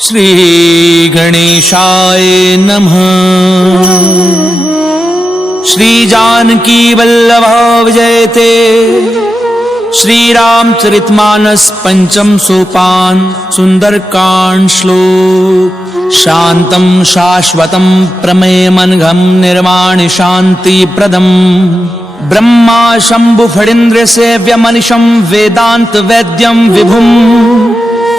श्री गणेशाय नमः। श्री जानकी वल्लभ विजयते। श्री रामचरितमानस पंचम सोपान सुंदरकांड श्लोक। शांतं शाश्वतं प्रमेयमनघं निर्वाण शांति प्रदम ब्रह्मा शंभु फणीन्द्र सेव्यमनिशं वेदांत वैद्यं विभुं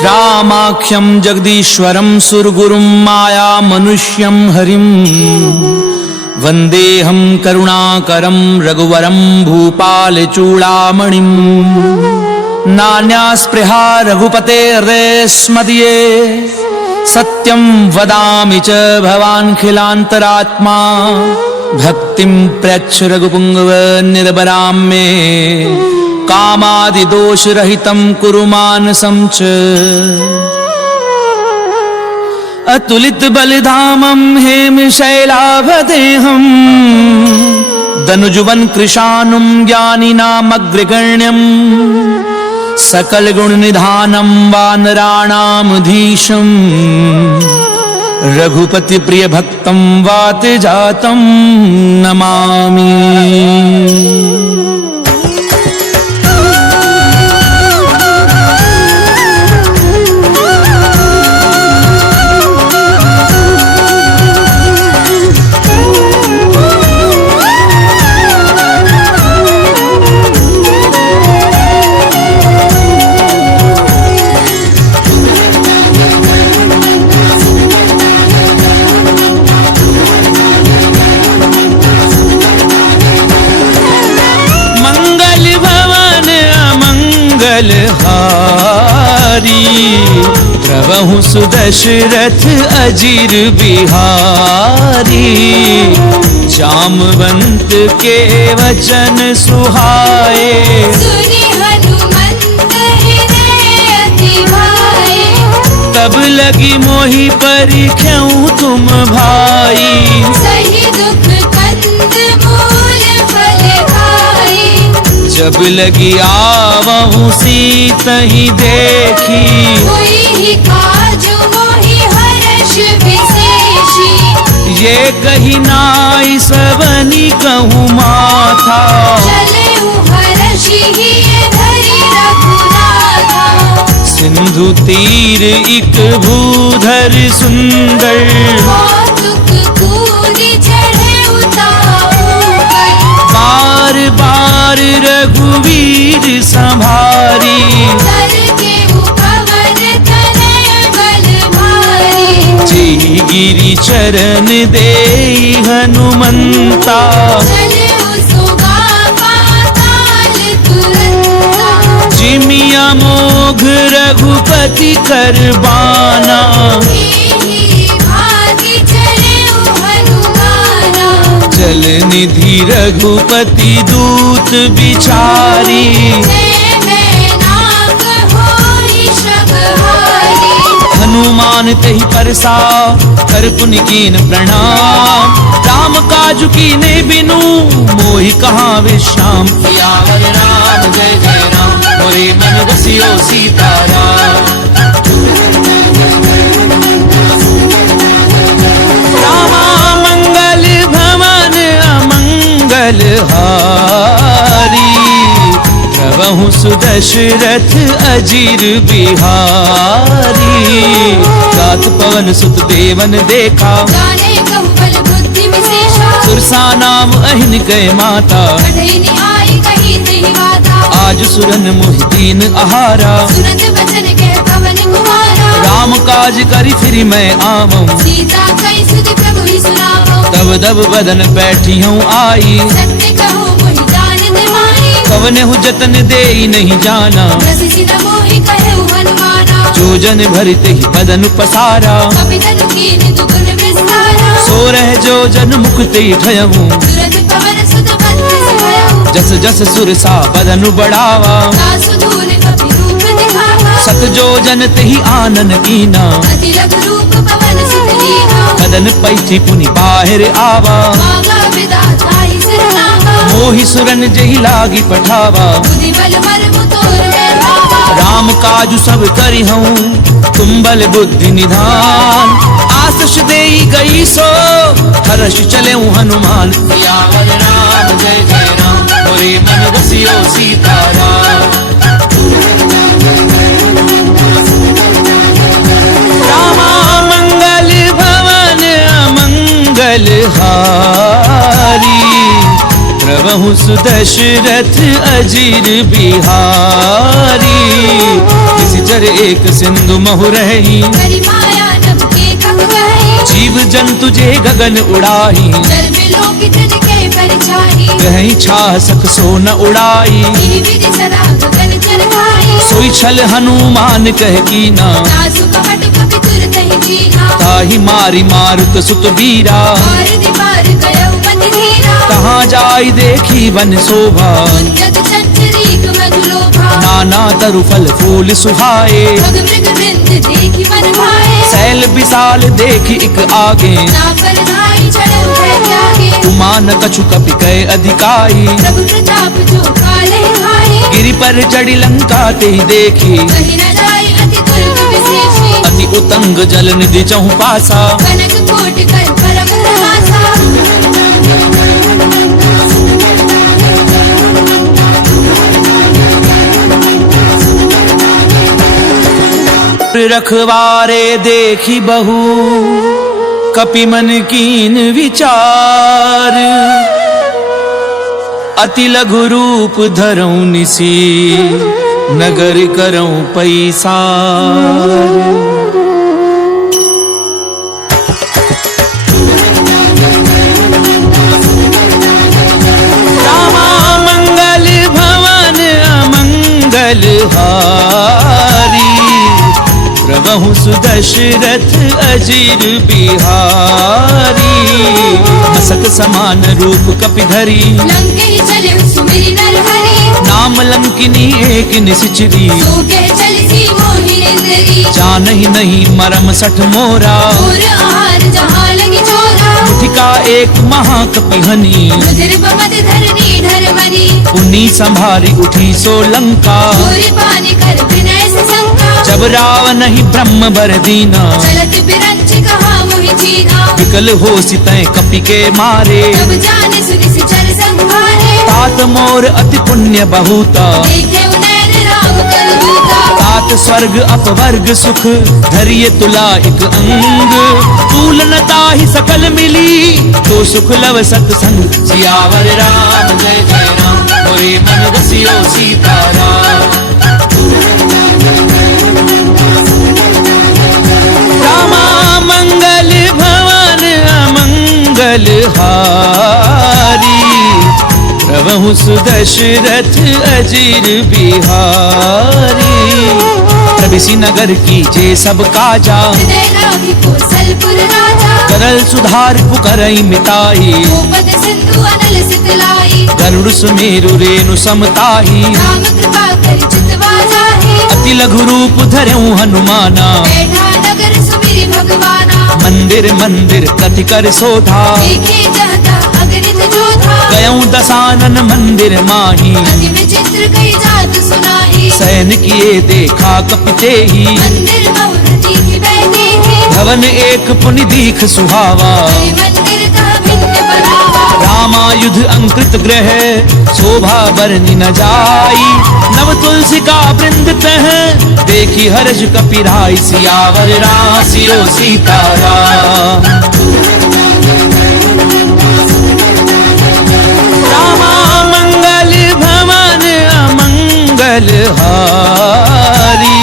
रामाख्यं जगदीश्वरं सुरगुरुं माया मनुष्यं हरिं वन्देऽहं करुणाकरं रघुवरं भूपालचूडामणिं। नान्या स्पृहा रघुपतेर्देस्मदीये सत्यं वदामि च भवान्खिलान्तरात्मा। भक्तिं प्रयच्छ रघुपुङ्गव निर्भरां मे कामादिदोषरहितं कुरु मानसं च। अतुलित बलिधामं हेमशैलाभदेहं दनुजुवन कृशानुं ज्ञानिनामग्रगण्यं सकल गुण निधानं वानराणामधीशं रघुपति प्रिय भक्तं वात जातं नमामि। हारी प्रभु सुदशरथ अजीर बिहारी। जामवंत के वचन सुहाए सुनि हनुमंत हृदय अति भाए। तब लगी मोहि परिख्याऊं तुम भाई। सही दुख कंद मूल फल खाई। जब लगी आवहूं सीतहि देखी। हुई ही काजु मोहि हर्ष विशेषी। ये कही नाई सबनी कहूँ माथा। चलेउ हर्षि ही धरि रघुनाथा। सिंधु तीर इक भूधर सुंदर। कौतुक कूदि चढ़े उताऊ कर। बार बार रघुवीर संभारी। तर के उपवन तनय बल भारी। जी गिरि चरण देई हनुमंता। चलेउ सुगा पाताल तुरंता। जिमिया मोघ रघुपति करबाना। एहि भाति चलेउ हनुमाना। जल निधि रघुपति दूत बिचारी। जय मैनाक होई शबहारी। हनुमान तहि परसा कर पुनि कीन प्रणाम। राम काज कीने बिनु मोहि कहाँ विश्राम। सियावर राम जय जय राम मोरे मन बसियो सीताराम। रामा मंगल भवन अमंगल हारी। प्रभु सुदशरथ अजीर बिहारी। जात पवन सुत देवन देखा। जाने कहु बल बुद्धि विशेषा। सुरसा नाम अहिन गए माता। कठिन आई कही नहीं वाता। आज सुरन मोहि दीन आहारा। सुनत बचन कह पवन कुमारा। राम काज करि फिरि मैं आवऊं। सीता कई सुधि प्रभु ही सुनावो। तब दब बदन बैठी हूँ आई। सत्य कहो मोहि जानत माही। कवने हु जतन देई नहीं जाना। रस सिन मोहि कहु हनुमाना। जो जन भरते ही बदन पसारा। कपि तनु कीन दुगुन विस्तारा। सो रह जो जन मुक्ति ठयहूँ। तुरंत पवन सुत बंद भयउ। जस जस सुरसा बदन बढ़ावा। दासु दूल कपि रूप दिखावा। सत जो जन तेहि आनन कीना। अति लघु रूप पवन सुत लीना। बदन पैठी पुनि बाहिर आवा। मांगा विधाता ही सिरनावा। मोहि सुरन जहि लागी पठावा। बुद्धि बल मर्म तोर में भावा। राम काजु सब करी हूँ तुम बल बुद्धि निधान। आशीष देई गई सो हर्ष चले हनुमान। सियावर राम जय जय राम मोरे मन बसियो सीताराम। रामा मंगल भवन अमंगल हारी। प्रभु सुदशरथ अजीर बिहारी। इस जर एक सिंधु महु रही करी माया नभ के कब गए। जीव जंतु जे गगन उड़ाही। जल बिलो कितन के परछाई। कहीं छासक सो न उड़ाई। विधि विधि सदा गगन जल खाई। सोई छल हनुमान कह कीना। नासु कपट कपि तुरत ही जीना। ताहि मारी मारुत सुत बीरा। और दीवार गयो पति धीरा। कहाँ जाई देखी वन शोभा। जग चंचरीक मधुलोभा। नाना तरु फल फूल सुहाए। भग मृग वृंद देखि मन भाए। सैल विशाल देखी एक आगे। ना पर धाई चढ़ो है त्यागे। उमा न कछु कपि कह अधिकाई। प्रभु प्रताप जो काले खाए। गिरि पर चढ़ी लंका ते देखी। कहीं न जाए अति दुर्ग विशेषी। अति उतंग जल निधि चहु पासा। कनक कोटि कर परम तहासा। रखवारे देखी बहु कपि मन कीन विचार। अति लघु रूप धरऊं निसी नगर करऊं पैसार। रामा मंगल भवन अमंगल हारी। प्रभु सुदशरथ अजीर बिहारी। मसक समान रूप कपि धरी। लंके ही चले सुमिरि नर हरि। नाम लंकिनी एक निश्चरी। सो कह चली सी मोहि निंदरी। जानहि नहीं मरम सठ मोरा। और आहार जहाँ लगी चोरा। मुठिका एक महाकपि हनी। रुधिर बमत धरनी धर्मनी। पुनी संभारी उठी सो लंका। चोरी पानी कर विनय से शंका। जब रावण ही ब्रह्म बर दीना। चलत बिरंच कहा मोहि जीना। विकल हो सितय कपि के मारे। तब जाने सुनि सिचर संहारे। तात मोर अति पुण्य बहुता। देखे उनैन राम कर दूता। तात स्वर्ग अपवर्ग सुख धरिय तुला एक अंग। तूलनता ही सकल मिली तो सुख लव सत्संग। सियावर राम जय जय राम मोरे मन बसियो सीताराम। रामा मंगल भवन अमंगल हारी। प्रभु सुदशरथ अजीर बिहारी। प्रभिसी नगर की जे सब काजा। हृदय लाभि कौशलपुर राजा। करल सुधार पुकरई मिताई। भूपत सिंधु अनल सितलाई। गरुड़ सुमेरु रेणु समताही। राम कृपा कर चितवा जाहि। अति लघु रूप धरऊं हनुमाना। बैठा नगर सुमिरि भगवाना। मंदिर मंदिर प्रति कर शोधा। देखे जहता अगणित जोधा। गयऊं दसानन मंदिर माही। अति विचित्र कई जात सुनाई। सैन किए देखा कपिते ही। मंदिर बहुरती की बैठी है। भवन एक पुनि दीख सुहावा। हरि मंदिर का भिन्न बनावा। रामायुध अंकृत ग्रह शोभा बरनि न जाई। नव तुलसी का वृंद तह देखी हर्ष कपि राई। सियावर राम सियो सीताराम। रामा मंगल भवन अमंगल हारी।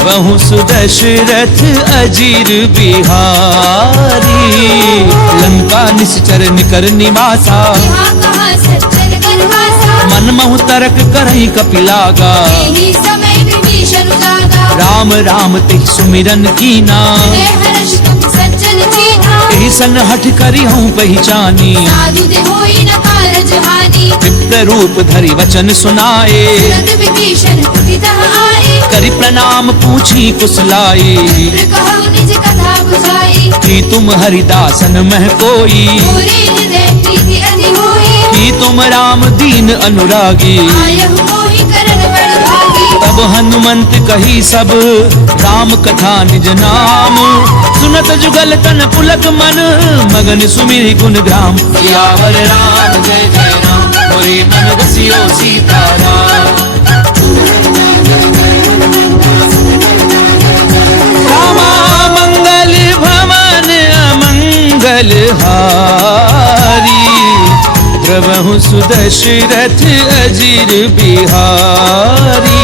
प्रभु सुदशरथ अजीर बिहारी। लंका निश्चर निकर निवासा। यहाँ कहाँ सज्जन गणवासा। मन महु तरक करहि कपि लागा। यही समय विभीषण जागा। राम राम तिह सुमिरन कीना। हृदय हर्ष तुम सज्जन चीना। एहि सन हठ करी हूँ पहचानी। साधु दे होई न कारज हानि। विप्र रूप धरि वचन सुनाए। तुरंत विभीषण उठितः आए। करि प्रणाम पूछी कुशलाई। विप्र कहु निज कथा बुझाई। कि तुम हरिदासन मह कोई। मोरे हृदय प्रीति अति होई। कि तुम राम दीन अनुरागी। आयहु मोहि करन बड़ भागी। तब तब हनुमंत कही सब राम कथा निज नाम। सुनत जुगल तन पुलक मन मगन सुमिरि गुण ग्राम। सियावर राम जय जय राम मोरे मन बसियो सीताराम। रामा मंगल भवन अमंगल हारी। प्रभु सुदशरथ अजीर बिहारी।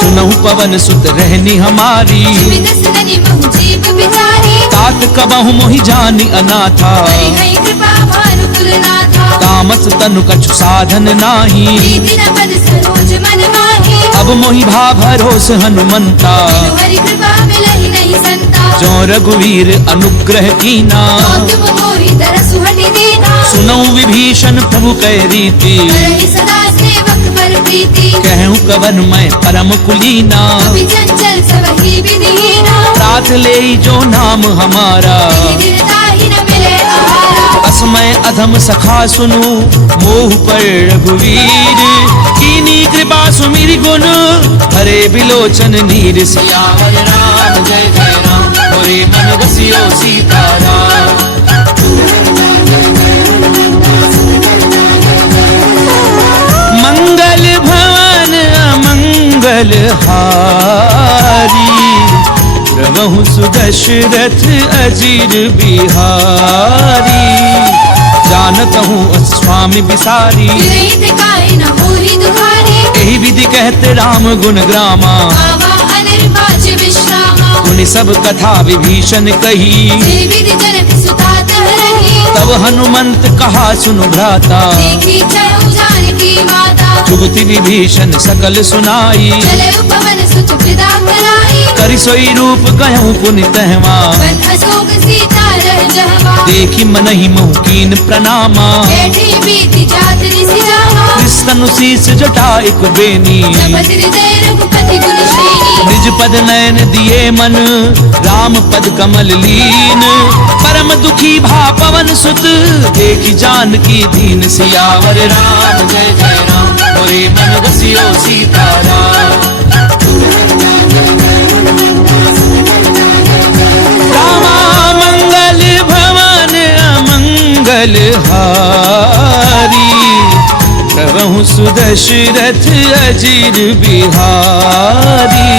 सुनहु पवन सुत रहनी हमारी। दसदनि महु जीव बिचारी। तात कबहु मोहि जानि अनाथा। हरि हरि कृपा भानु कुलनाथा। तामस तनु कछु साधन नाही। प्रीति न पद सरोज मन माही। अब मोहि भा भरोस हनुमंता। बिनु हरि कृपा मिलहि नहीं संता। जो रघुवीर अनुग्रह कीना। तो तुम मोहि तरसु हटि दीना। सुनौ विभीषण प्रभु कै रीति। करहि सदा सेवक पर प्रीति। कहूँ कवन मैं परम कुलीना। कपि चंचल सबहि विधिहीना। रात ले जो नाम हमारा। दिन ताहि न मिले आहारा। असमय अधम सखा सुनु मोह पर रघुवीर। कीनी कृपा सुमिरि गुण हरे बिलोचन नीर। सियावर राम जय जय राम मोरे मन बसियो सीताराम। मंगल भवन अमंगल हारी। प्रभु सुदशरथ अजीर बिहारी। जानत हूँ स्वामी बिसारी। विरहित काहि न होहि दुहारी। यही विधि कहते राम गुण ग्रामा। आवा अनिर्वाच विश्रामा। उन सब कथा विभीषण कही। जे विधि जनक सुता तहरही। तब हनुमंत कहा सुनु भ्राता। देखी चहु जानकी माता। जुगति विभीषण सकल सुनाई। चले उपवन सुत विदा कराई। करि सोई रूप कहूँ पुनि तहवा। बन अशोक सीता रह जहवा। देखी मनहि मोह कीन प्रणामा। बैठी बीती जात निसि जावा। कृष्ण शीस जटा एक बेनी। जपत हृदय रघुपति गुण श्रेणी। निज पद नयन दिए मन राम पद कमल लीन। परम दुखी भा पवन सुत देखी जानकी दीन। सियावर राम जय जय राम मोरे मन बसियो सीताराम। रामा मंगल भवन अमंगल हारी। प्रभु सुदशरथ अजीर बिहारी।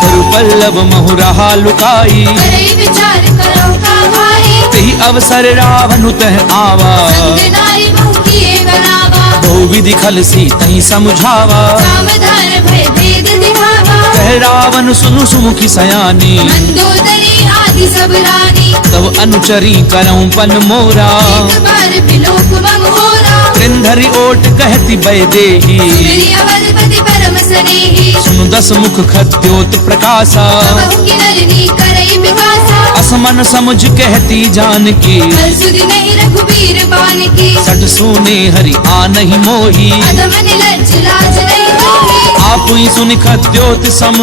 तरु पल्लव महु रहा लुकाई। करई विचार करो का भाई। तेहि अवसर रावण तह आवा। संग नारी बहु किए बनावा। बहु विधि खल सी तहि समझावा। सावधान भय भेद दिखावा। कह रावण सुनु सुमुखी सयानी। मंदोदरी आदि सब रानी। तब अनुचरी करऊं पन मोरा। एक बार बिलोक मम होरा। कृंधरि ओट कहती बय देही। मेरी अवधपति परम स्नेही। सुनु दस मुख खद्योत प्रकाशा। बहु की नलिनी करई विकासा। असमन समुझ कहती जानकी। बल सुधि नहीं रघुबीर बान की। सट सुने हरि आनहि मोही। अधम निलज्ज लाज नहीं होही। आपुई सुनि खद्योत सम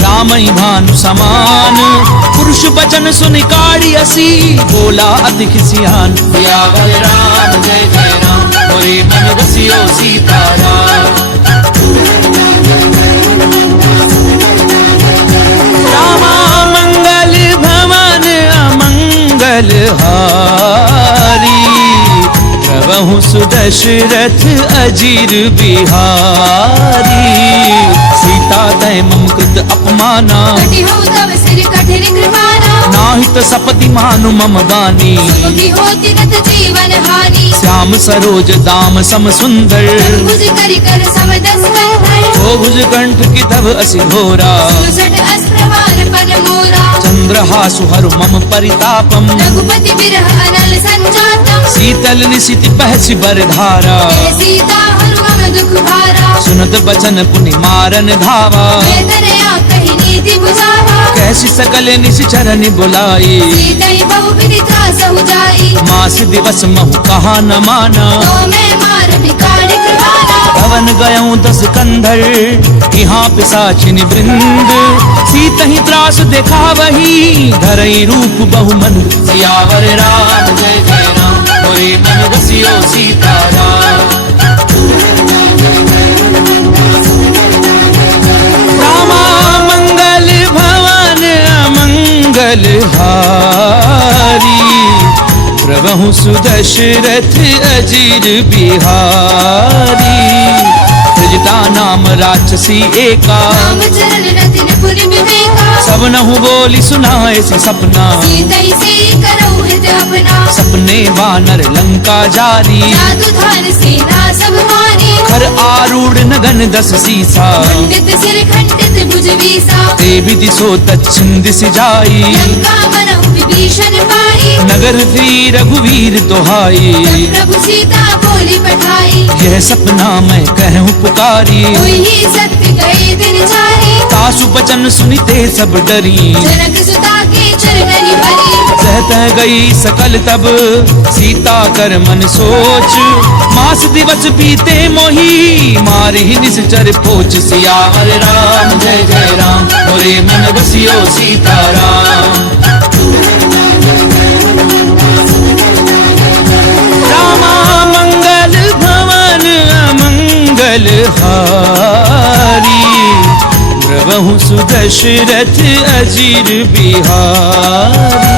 रामई भानु समान। पुरुष बचन सुनि काढ़ी असी बोला अति खिसियान। सियावर राम जय जय राम मोरे मन बसियो सीताराम। रामा मंगल भवन अमंगल हारी। प्रभु सुदशरथ अजीर बिहारी। सीता तय मम कृत अपमाना। कटि हो तव सिर कठिन कृपाना। नाहित सपति मानु मम बानी। सुमुखी होती नत जीवन हानि। श्याम सरोज दाम सम सुंदर। भुज करि कर समदस कंधर। ओ भुज कंठ की तब असि घोरा। सुसट अस्त्रवान पन मोरा। चंद्रहासु हरु मम परितापम। रघुपति बिरह अनल संजातम। शीतल निशिति बहसि बरधारा। जय सीता हरु मम दुख भारा। सुनत बचन पुनि मारन धावा। वेदनया कहि नीति बुझावा। कैसी सकल निशिचरनि बुलाई। सीतहि बहु विधि त्रासहु जाई। मास दिवस महु कहा न माना। तो मैं मार बिगाड़ कृपाना। भवन गयऊं दस कंधर यहाँ पिशाचिनि वृंद। सीतहि त्रास देखा वही धरई रूप बहुमन। सियावर राम जय जय राम मोरे मन बसियो सीताराम। मंगलहारी प्रभु सुदशरथ अजीर बिहारी त्रिजटा नाम राक्षसी एका राम चरण रतिन पुर विवेका सब नहु बोली सुनाए से सपना सीतई से करऊ हित अपना सपने वानर लंका जारी जादू धार सेना सब मारी खर आरूढ़ नगन दस सीसा खंडित सिर खंडित भुज वीसा देवी दिशो दक्षिण दिश जाई लंका मनहु विभीषण पाई नगर श्री रघुवीर दोहाई तब प्रभु सीता बोली पठाई यह सपना मैं कहूँ पुकारी कोई ही सत्य गए दिन चाहे सासु बचन सुनिते सब डरी जनक सुता के चरणनि भरी सहत गई सकल तब सीता कर मन सोच मास दिवस बीते मोही मारे ही निश्चर पोच सियावर राम जय जय राम मोरे मन बसियो सीताराम रामा मंगल भवन अमंगल हारी प्रभु सुदशरथ अजीर बिहारी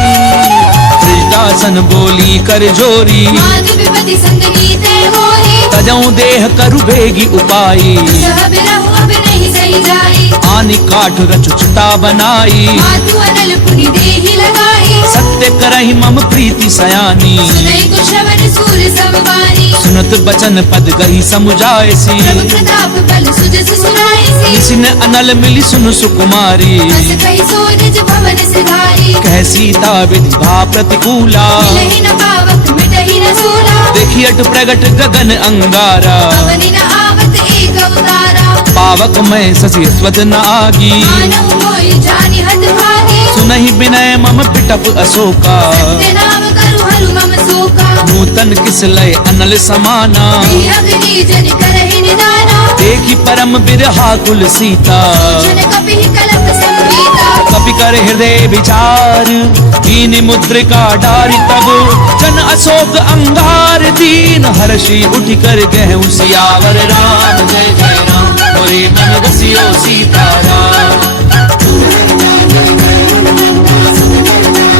त्रिजटासन बोली कर जोरी माधु विपति संग नीते होई तजऊ देह करु बेगी उपाई सह बिरहु अब नहीं सही जाई आनि काठ रचुचता बनाई मातु अनल पुनि देहि लगाई सत्य करहि मम प्रीति सयानी सुनई को श्रवण सूर समवानी सुनत बचन पद गही समुझायसी प्रभु प्रताप बल सुजस सुनाईसी निसिन अनल मिली सुनु सुकुमारी बस कही सो निज भवन सिधारी कह सीता विधि भा प्रतिकूला मिलहि न पावक मिटहि न सूला देखी अट प्रगट गगन अंगारा पवनि न आवत एक अवतारा पावक मैं ससी स्वत न आगी मानव मोहि जानि हत भागी सुनहि विनय मम पिटप अशोका सत्य नाम करु हरु मम शोका नूतन किस लय अनल समाना श्री अग्नि जन करहि निदाना देखी परम बिरहा कुल सीता जन कपिहि कलप संपीता कपि कर हृदय विचार दीन मुद्रिका डारी तब जन अशोक अंगार दीन हर्षि उठ कर गहु सियावर राम जय जय राम मोरे मन बसियो सीताराम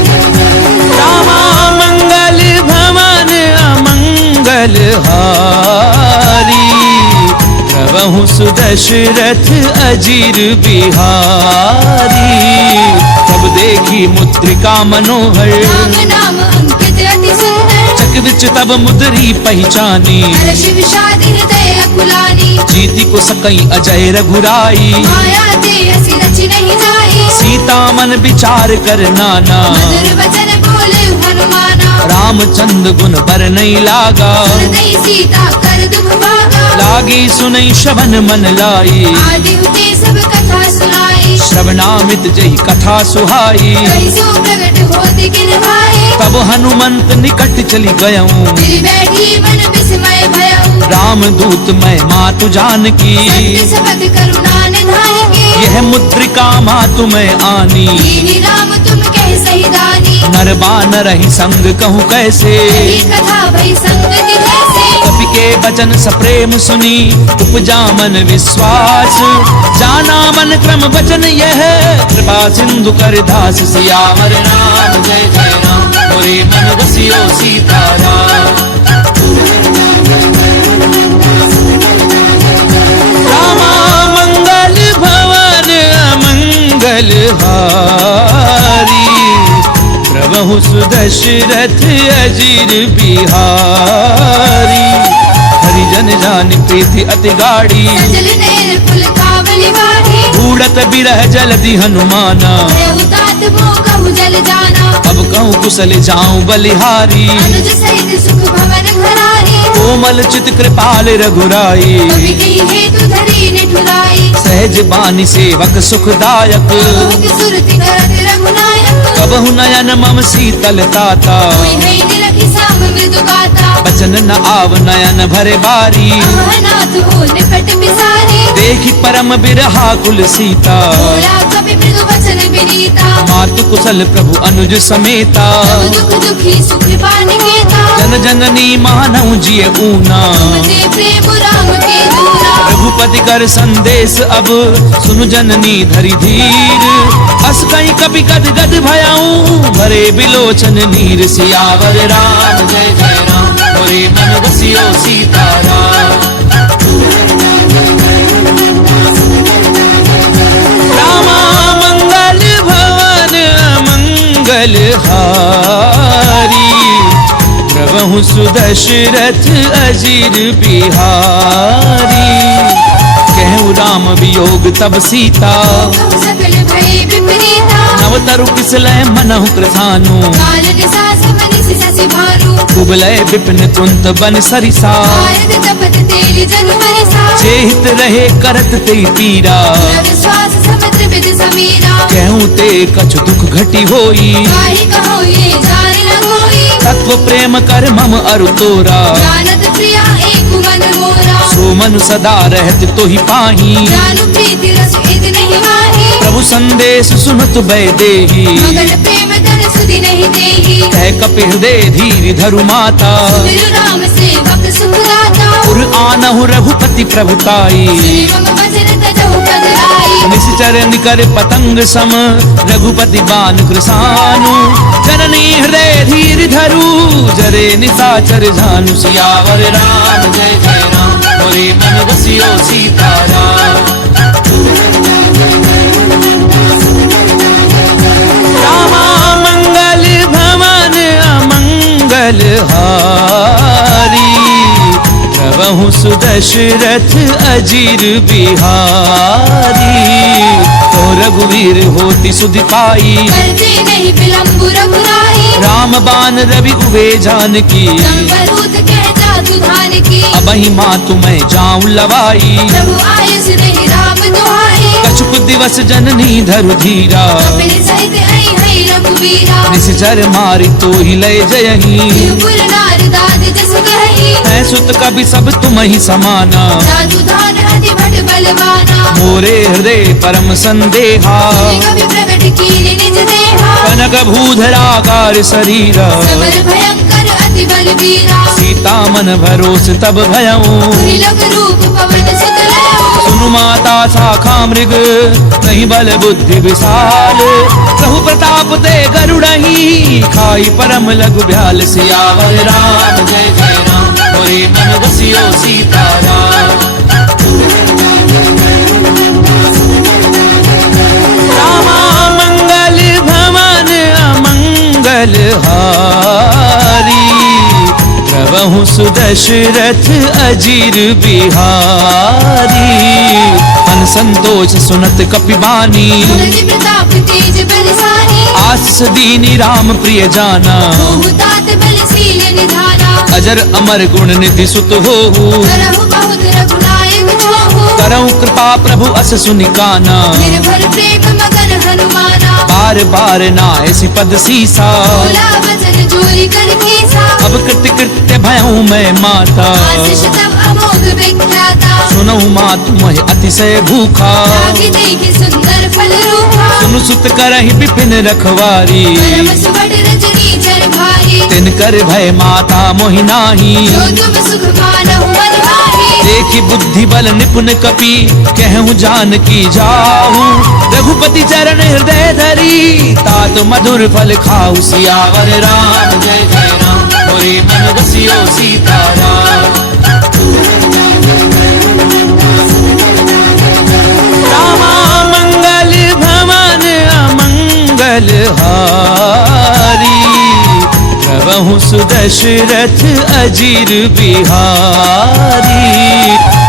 रामा मंगल भवन अमंगल हारी प्रभु सुदशरथ अजीर बिहारी तब देखी मुद्रिका मनोहर राम नाम अंकित अति सुंदर चक विच तब मुद्री पहचानी हर्ष विषाद हृदय अकुलानी जीति को सकई अजय रघुराई माया ते असि रचि नहीं जाई सीता मन विचार कर नाना मधुर वचन बोले हनुमाना रामचंद्र गुण बर नहीं लागा हृदय सीता कर दुख भागा लागी सुनई श्रवण मन लाई आदि उते सब कथा सुनाई श्रवणामित जही कथा सुहाई कहि सो प्रगट होति किन भाई तब हनुमंत निकट चली गयऊं फिर बैठी मन विस्मय भयउ राम दूत मैं मातु जानकी सत्य सबद करुणा निधान की यह मुद्रिका मातु मैं आनी दीनी राम तुम कह सही दानी नर बानर ही संग कहूँ कैसे यही कथा भई संगति जैसे कपि के वचन सप्रेम सुनी उपजा मन विश्वास जाना मन क्रम वचन यह कृपा सिंधु कर दास सियावर राम जय जय राम मोरे मन बसियो सीताराम रामा मंगल भवन अमंगल हारी प्रभु सुदशरथ अजीर बिहारी हरिजन जान प्रीति अति गाड़ी सजल नेर कुल कावली वाही उड़त बिरह जलधि हनुमाना रहु तात मोह कहु जल जाना अब कहूँ कुशल जाऊं बलिहारी अनुज सहित सुख भवन घरारी कोमल चित कृपाल रघुराई कवि कही हेतु धरी निठुराई सहज बानी सेवक सुखदायक बहु सुरति करत रघुनायक कबहु नयन मम शीतल ताता कोई है निरखि साम मृदु गाता बचन न आव नयन भरे बारी अमरनाथ हो निपट बिसारी देखी परम बिरहा कुल सीता बोला कवि मृदु वचन विनीता मातु कुशल प्रभु अनुज समेता सब दुख दुखी सुख पान केता जन जननी मानव जिय ऊना तुम ते प्रेम राम के दूरा रघुपति कर संदेश अब सुनु जननी धरि धीर। अस कहीं कपि गद गद भयाऊं भरे बिलोचन नीर। सियावर राम जय जय राम मोरे मन बसियो सीताराम। रामा मंगल भवन मंगल हारी। प्रभु सुदशरथ अजीर बिहारी। कहूँ राम वियोग तब सीता सकल भय विपरीता। नव तरु किसलय मनहु कृतानु। कारण सास मनिसि ससि भानु। कुबलय विपिन कुंत बन सरिसा। भारत तपत तेल जनु मरिसा। जेहित रहे करत ते पीरा। रव श्वास समुद्र विद समीरा। कहूँ ते कछु दुख घटी होई। काहि कहो ये जान न होई। तत्व प्रेम कर मम अरु तोरा। जानत प्रिया एक मन मोरा। सो मनु सदा रहत तोहि पाही। जानू प्रीति रस इद नहीं माही। प्रभु संदेश सुनत बै देही। मगन प्रेम धन सुधि नहीं देही। कह कपि हृदय धीर धरु माता। सुमिर राम सेवक सुख दाता। उर आनहु रघुपति प्रभुताई। सुनि मम वचन तजहु पद आई। निश्चर निकर पतंग सम रघुपति बान कृसानु। जननी हृदय धीर धरु जरे निशाचर झानु। सियावर राम जय जय राम मोरे मन बसियो सीताराम। रामा मंगल भवन अमंगल हारी। प्रभु सुदशरथ अजीर बिहारी। तो रघुवीर होती सुधि पाई। करते नहीं विलंब रघुराई। राम बान रवि उबे जानकी। संवरूत कह जातु धान की। अबहि मातु मैं जाऊं लवाई। प्रभु आयुष नहीं राम दुहाई। कछुक दिवस जननी धरु धीरा। कपिल सहित आई हई रघुवीरा। निश्चर मारी तो ही लय जयही। त्रिपुर नार दाद जस गही। मैं सुत कभी सब तुम ही समाना। जादू धान अति भट बलवाना। मोरे हृदय परम संदेहा। कवि प्रकट कीन निज देहा। कनक भूधराकार शरीरा। समर भयंकर अति बलवीरा। सीता मन भरोस तब भयऊं। त्रिलोक रूप पवन सुत लयो। सुनु माता शाखा मृग नहीं बल बुद्धि विशाल। प्रभु प्रताप ते गरुड़ही खाई परम लघु भ्याल। सियावर राम जय जय राम मोरे मन बसियो सीताराम। रामा मंगल भवन अमंगल हारी। प्रभु सुदशरथ अजीर बिहारी। मन संतोष सुनत कपिबानी। मुनि प्रताप तेज बलशाली। आशीष दीनी राम प्रिय जाना। मोह तात बलशील निधाना। अजर अमर गुण निधि सुत होहु। करहु बहुत रघुनायक छोहु। करऊं कृपा प्रभु अस सुनिकाना। निर्भर प्रेम मगन हनुमाना। बार बार नायसि पद सीसा। बोला वचन जोरी कर खीसा। अब कृत्य कृत्य भयऊं मैं माता। आशीष तब अमोघ विख्याता। सुनऊ मातु मह अतिशय भूखा। जागी देखि सुंदर फल रूपा। सुनु सुत करहि विपिन रखवारी। परम सुबड रजनी चर भारी। तिन कर भय माता मोहि नाही। जो तुम सुख मानहु मन माही। देखी बुद्धि बल निपुण कपि कहूँ जानकी जाहू। रघुपति चरण हृदय धरी तात मधुर फल खाऊ। सियावर राम जय जय राम मोरे मन बसियो सीताराम। रामा मंगल भवन अमंगल हारी। प्रभु सुदशरथ अजीर बिहारी।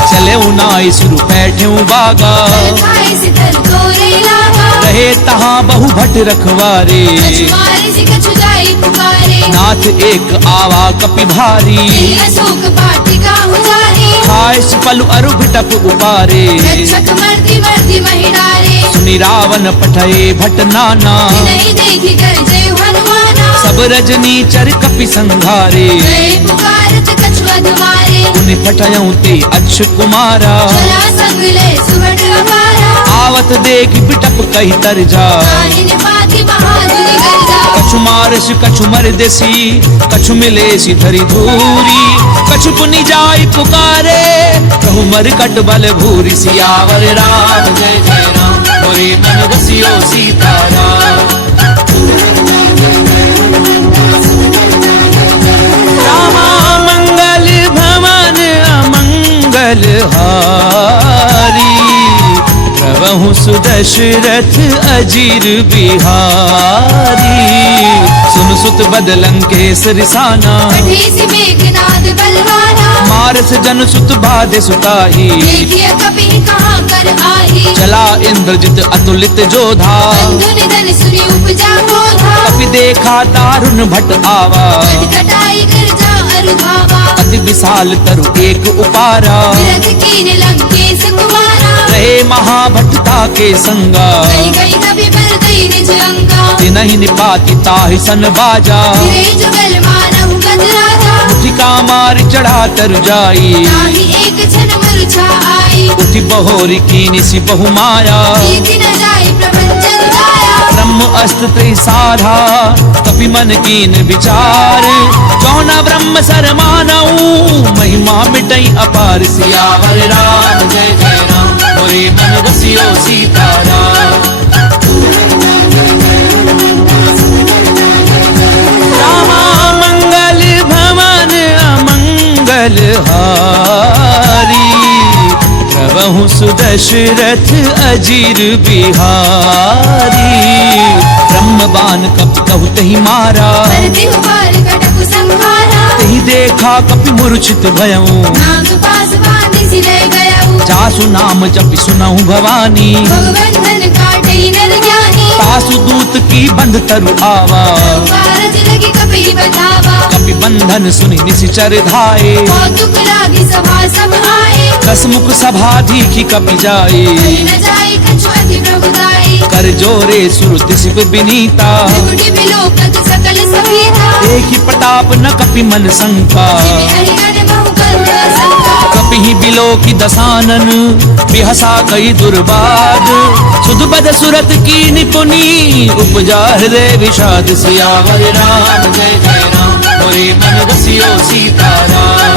चले उनाई सुरु बैठे बागा। खाए सितर तोरे लागा। रहे तहाँ बहु भट रखवारे। कछुआरे से कछु जाई पुकारे। नाथ एक आवा कपि भारी। तेरी अशोक वाटिका उजारी। खाए पलु अरु बिटप उपारे। रक्षक मर्दी मर्दी महिडारे। सुनि रावण पठये भट नाना। नहीं देखी कर जय हनुमाना। सब रजनी चर कपि संघारे। जय पुकारत कछुआ तुम्हारे। उनि पठयऊं ते अच्छ कुमारा। चला संग ले सुबड अपारा। आवत देख बिटप कही तर जा। काहिन पाति बहादुरी गर्जा। कछु मार मारस कछु मर देसी, कछु मिले सी धरी धूरी, कछु पुनि जाय पुकारे, कहु मर कट बल भूरी। सियावर राम जय जय राम, मोरे मन रसियो सीताराम। रामा मंगल भवन अमंगल हारी, प्रभु सुदशरथ अजीर बिहारी। सुन सुत बदलंकेश रिसाना, पठेसी मेघनाद बलवाना, मारस जन सुत बाधे सुताही, देखिए कपि कहाँ कर आही। चला इंद्रजित अतुलित जोधा, बंधु निधन सुनी उपजा बोधा, कपि देखा दारुण भट आवा, कटाई कर जा अरुधावा। अति विशाल तरु एक उपारा, विरध कीन लंकेश कुमारा, रहे महाभटता के संगा, गई गई कभी पर गई निज अंगा। तिनहि निपाति ताहि सन बाजा, फिरे जुगल मानव गद राजा, मुठिका मार चढ़ा तर जाई, ताहि एक क्षण मूर्छा आई। उठि बहोरी कीनि सि बहु माया, कीर्ति न जाय प्रपंचन जाया, ब्रह्म अस्त्र त्रिसाधा, कपि मन कीन विचार, जौना ब्रह्म सर मानऊ, महिमा मिटई अपार। सियावर राम जय जय राम, मोरे मन रसियो सीताराम। रामा मंगल भवन अमंगल हारी, प्रभु सुदशरथ अजीर बिहारी। ब्रह्मबान कपि कहु तहि मारा, भरति हुबार कटकु संहारा, तहि देखा कपि मूर्छित भयऊ, नाग पास बांधि सिरय गयऊ। जासु नाम जपि सुनहु भवानी, भगवंधन काटई नर ज्ञानी, तासु दूत की बंध तरु आवा, कारज लगी कपि बतावा। कपि बंधन सुनि निशिचर धाये, कौतुक लागी सभा सब आए, कसमुख सभा दीखि कपि जाए, कहि न जाय कछु अति प्रभुताई। कर जोरे सुर दिसिप बिनीता, त्रिकुटी बिलोकत सकल सभीता, देखि प्रताप न कपि मन शंका, हरिहर बहु करुणा संका। कपि बिलो की दसानन, बिहसा कई दुर्बाद, सुध बद सुरत की निपुनी, उपजा हृदय विषाद। सियावर राम जय जय राम, मोरे मन रसियो सीताराम।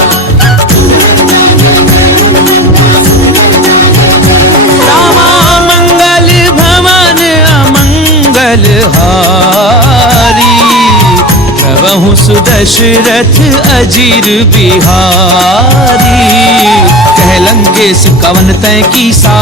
रामा मंगल भवन अमंगल हारी, प्रभु सुदशरथ अजीर बिहारी। कह लंकेश कवन तै कीसा,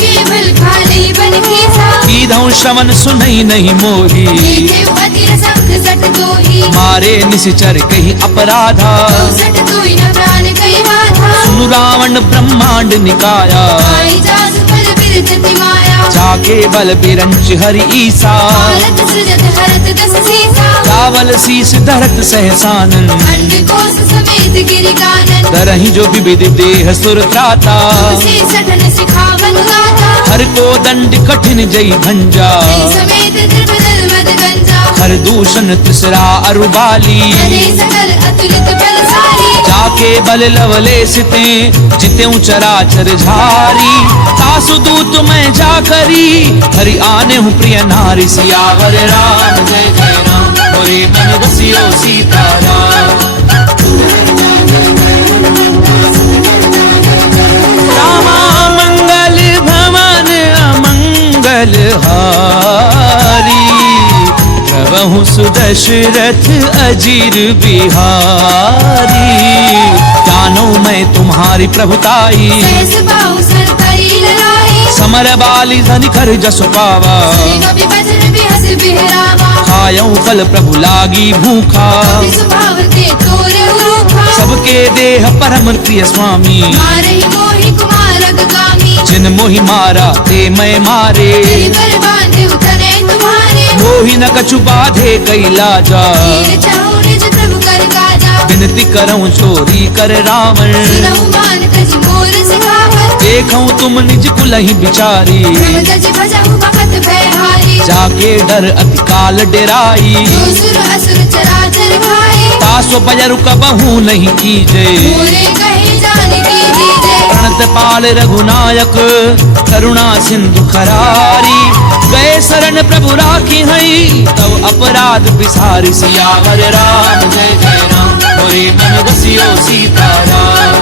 केवल खाली बन कीसा, कीधौ श्रवण सुनई नहीं मोही, देखेउ अति रसंख सट दोही। मारे निशिचर कही अपराधा, सट दोई न प्राण कई बाधा, सुनु रावण ब्रह्मांड निकाया, आई जासु फल बिरजति माया। जाके बल बिरंच हरि ईसा, भारत सृजत हरत दस सीसा, रावल शीस धरत सहसानन, अंड कोस समेत गिरि कानन। तरहि जो विविध देह सुर त्राता, से सठन सिखावन गाथा, हर को दंड कठिन जई भंजा, जय समेत द्रविदल मद गंजा। हर दूषण तिसरा अरुबाली, हरे सकल अतुलित बलशाली, जाके बल लवले सिते, जितेऊ चराचर झारी। तासु दूत मैं जा करी, हरि आने हूँ प्रिय नारी। सियावर राम जय जय राम, मोरे मन रसियो सीताराम। रामा मंगल भवन अमंगल हारी, प्रभु सुदशरथ अजीर बिहारी। जानो मैं तुम्हारी प्रभुताई, सहस बाहु सर तरी ललाई, समर बाली धनि कर जसु पावा, श्री कपि वज्र बिहस बिहरावा। खायऊ फल प्रभु लागी भूखा, कपि स्वभाव ते तोरे रूपा, सबके देह परम प्रिय स्वामी। मारहि मोहि कुमारक गामी, जिन मोहि मारा ते मैं मारे, तेहि पर बांधे उतरे तुम्हारे। मोहि न कछु बाधे कैलाजा, तीर चाहु निज प्रभु कर काजा। विनती करऊं चोरी कर रावण, सुनहु मान तज मोर सिखावन, देखऊं तुम निज कुलहि बिचारी। प्रभु तज भजहु भगत भयहारी, जाके डर अति काल डेराई, जो सुर असुर चराचर भाई। तासो बजरु कबहू नहीं कीजे, मोरे कहे जान की दीजे। प्रणत पाल रघुनायक, करुणा सिंधु खरारी। गए शरण प्रभु राखी हई तब अपराध बिसारी सियावर राम जय जय राम मोरे मन बसियो सीताराम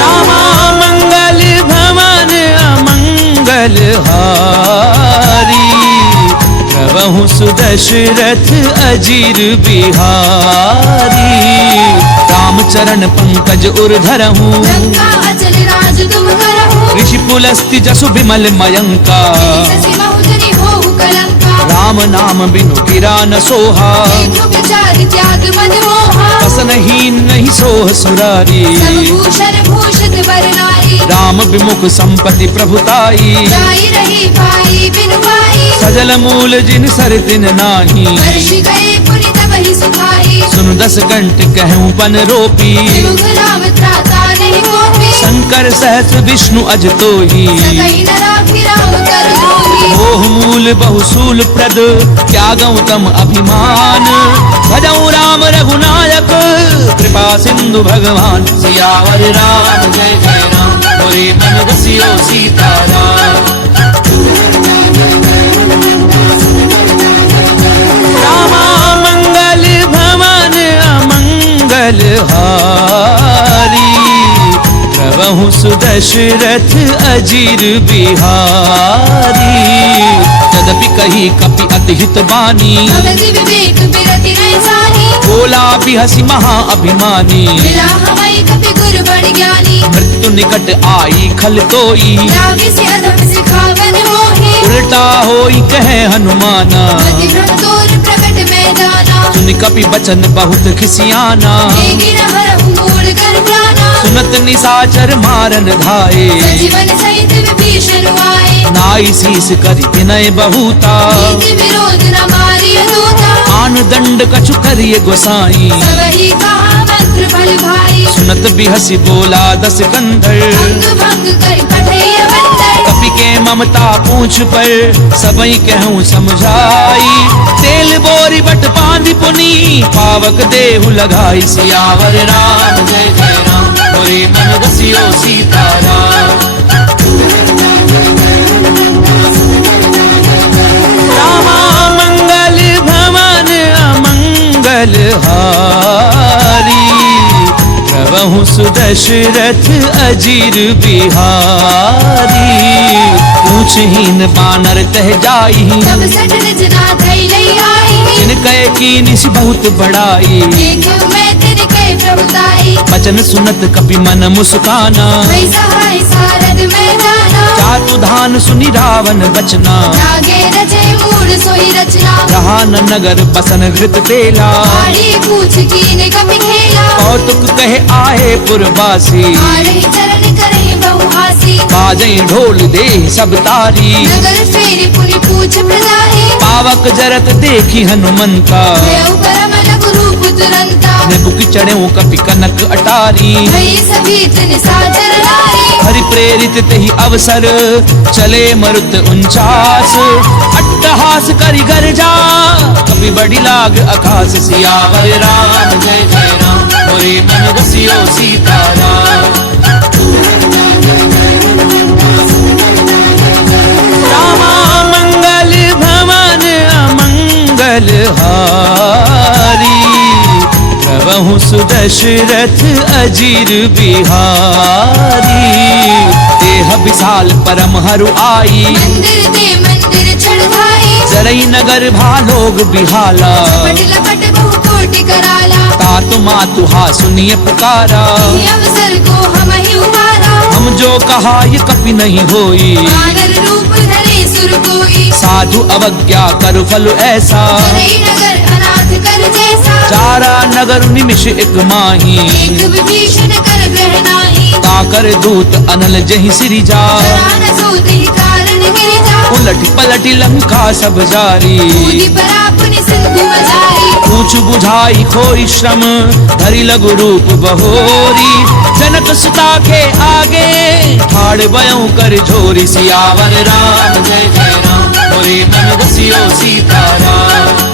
रामा मंगल भवन अमंगल हारी प्रभु सुदशरथ अजीर बिहारी रामचरण पंकज उर्धरहूँ लंका अचल राज तुम करहु ऋषि पुलस्ति जसु विमल मयंका शशि बहुजनी होहु कलंका राम नाम बिनु गिरा न सोहा देखो विचार त्याग मद मोहा वसनहीन नहीं सोह सुरारी सब भूषण भूषित वर नारी राम विमुख संपत्ति प्रभुताई जाई रही भाई बिनु भाई सजल मूल जिन सर दिन नाही वर्ष गए पुनि तब ही सुखाई सुन 10 कंठ कहूँ बन रोपी विमुख राम त्राता नहीं कोपी शंकर सहस्र विष्णु अज तोही सकई न राखी राम कर द्रोही मोह मूल बहुसूल प्रद त्यागऊ तम अभिमान भजऊ राम रघुनायक कृपा सिंधु भगवान सियावर राम जय जय राम मोरे मन बसियो सीताराम रामा मंगल भवन अमंगल हारी प्रभु सुदशरथ अजीर बिहारी तदपि कही कपि अति हित बानी भगति विवेक बिरति नहीं जानी बोला बिहसी महा अभिमानी मिला हमारी कपि गुरु बड़ ज्ञानी मृत्यु निकट आई खल तोई लागे से अधम सिखावन मोहे उल्टा होई कहे हनुमाना मति भ्रम तोर प्रकट में जाना सुन कपि बचन बहुत खिसियाना देगी न हरहु मूढ़ कर प्राणा सुनत निसाचर मारन धाये सजीवन सहित विभीषण आए नाई शीस करि विनय बहुता नीति विरोध न मारिय दूता आन दंड कछु करिय गोसाई सब ही कहा मंत्र फल भाई सुनत बिहसी बोला 10 कंधर अंग भंग कर पठैय बंदर कपि के ममता पूछ पर सबई कहूँ समझाई तेल बोरी बट बांधि पुनी पावक देहु लगाई सियावर राम जय जय राम मोरे मन बसियो सीताराम रामा मंगल भवन अमंगल हारी प्रभु सुदशरथ अजीर बिहारी पूछहीन बानर तह जाई सब सठ रचना धई लई आई जिन कहे की निस बहुत बड़ाई देखो मैं तेरे कई प्रभुताई बचन सुनत कपि मन मुस्काना वही सहाय सारद में जाना चातु धान सुनि रावण बचना जागे रचे मूढ़ सोई रचना रहा न नगर बसन घृत तेला आड़ी पूछ कीन कपि खेला कौतुक कहे आए पुरवासी आरही चरण करही बहुहासी बाजई ढोल दे सब तारी नगर फेरी पुनि पूछ प्रजाहि पावक जरत देखी हनुमंता भयउ परम लघु रूप तुरंता निबुक चढ़ऊ कपि कनक अटारी भई सभीत निसाचर नारी हरि प्रेरित तही अवसर चले मरुत 49 अट्टहास करि गर्जा कपि बड़ी लाग आकाश सियावर राम जय जय राम मोरे मन बसियो सीताराम रामा मंगल भवन अमंगल हारी प्रभु सुदशरथ अजीर बिहारी देह विशाल परम हरु आई मंदिर दे मंदिर चढ़ाई जरई नगर भालोग बिहाला पट लपट बहु कोटि कराला तातु मातु हा सुनिए पुकारा ये अवसर को हम ही उबारा हम जो कहा ये कपि नहीं होई वानर रूप धरे सुर कोई साधु अवज्ञा कर फल ऐसा करई नगर अनाथ कर जैसा चारा नगर निमिष एक माही एक विभीषण कर ग्रह नाही काकर दूत अनल जहि सिरि जा चरा न सोते ही कारण गिर जा उलट पलट लंका सब जारी कूदी परा पुनि सिंधु मजारी पूछ बुझाई खोई श्रम धरि लघु रूप बहोरी जनक सुता के आगे ठाड़ बयऊ कर झोरी सियावर राम जय जय राम मोरे मन बसियो सीताराम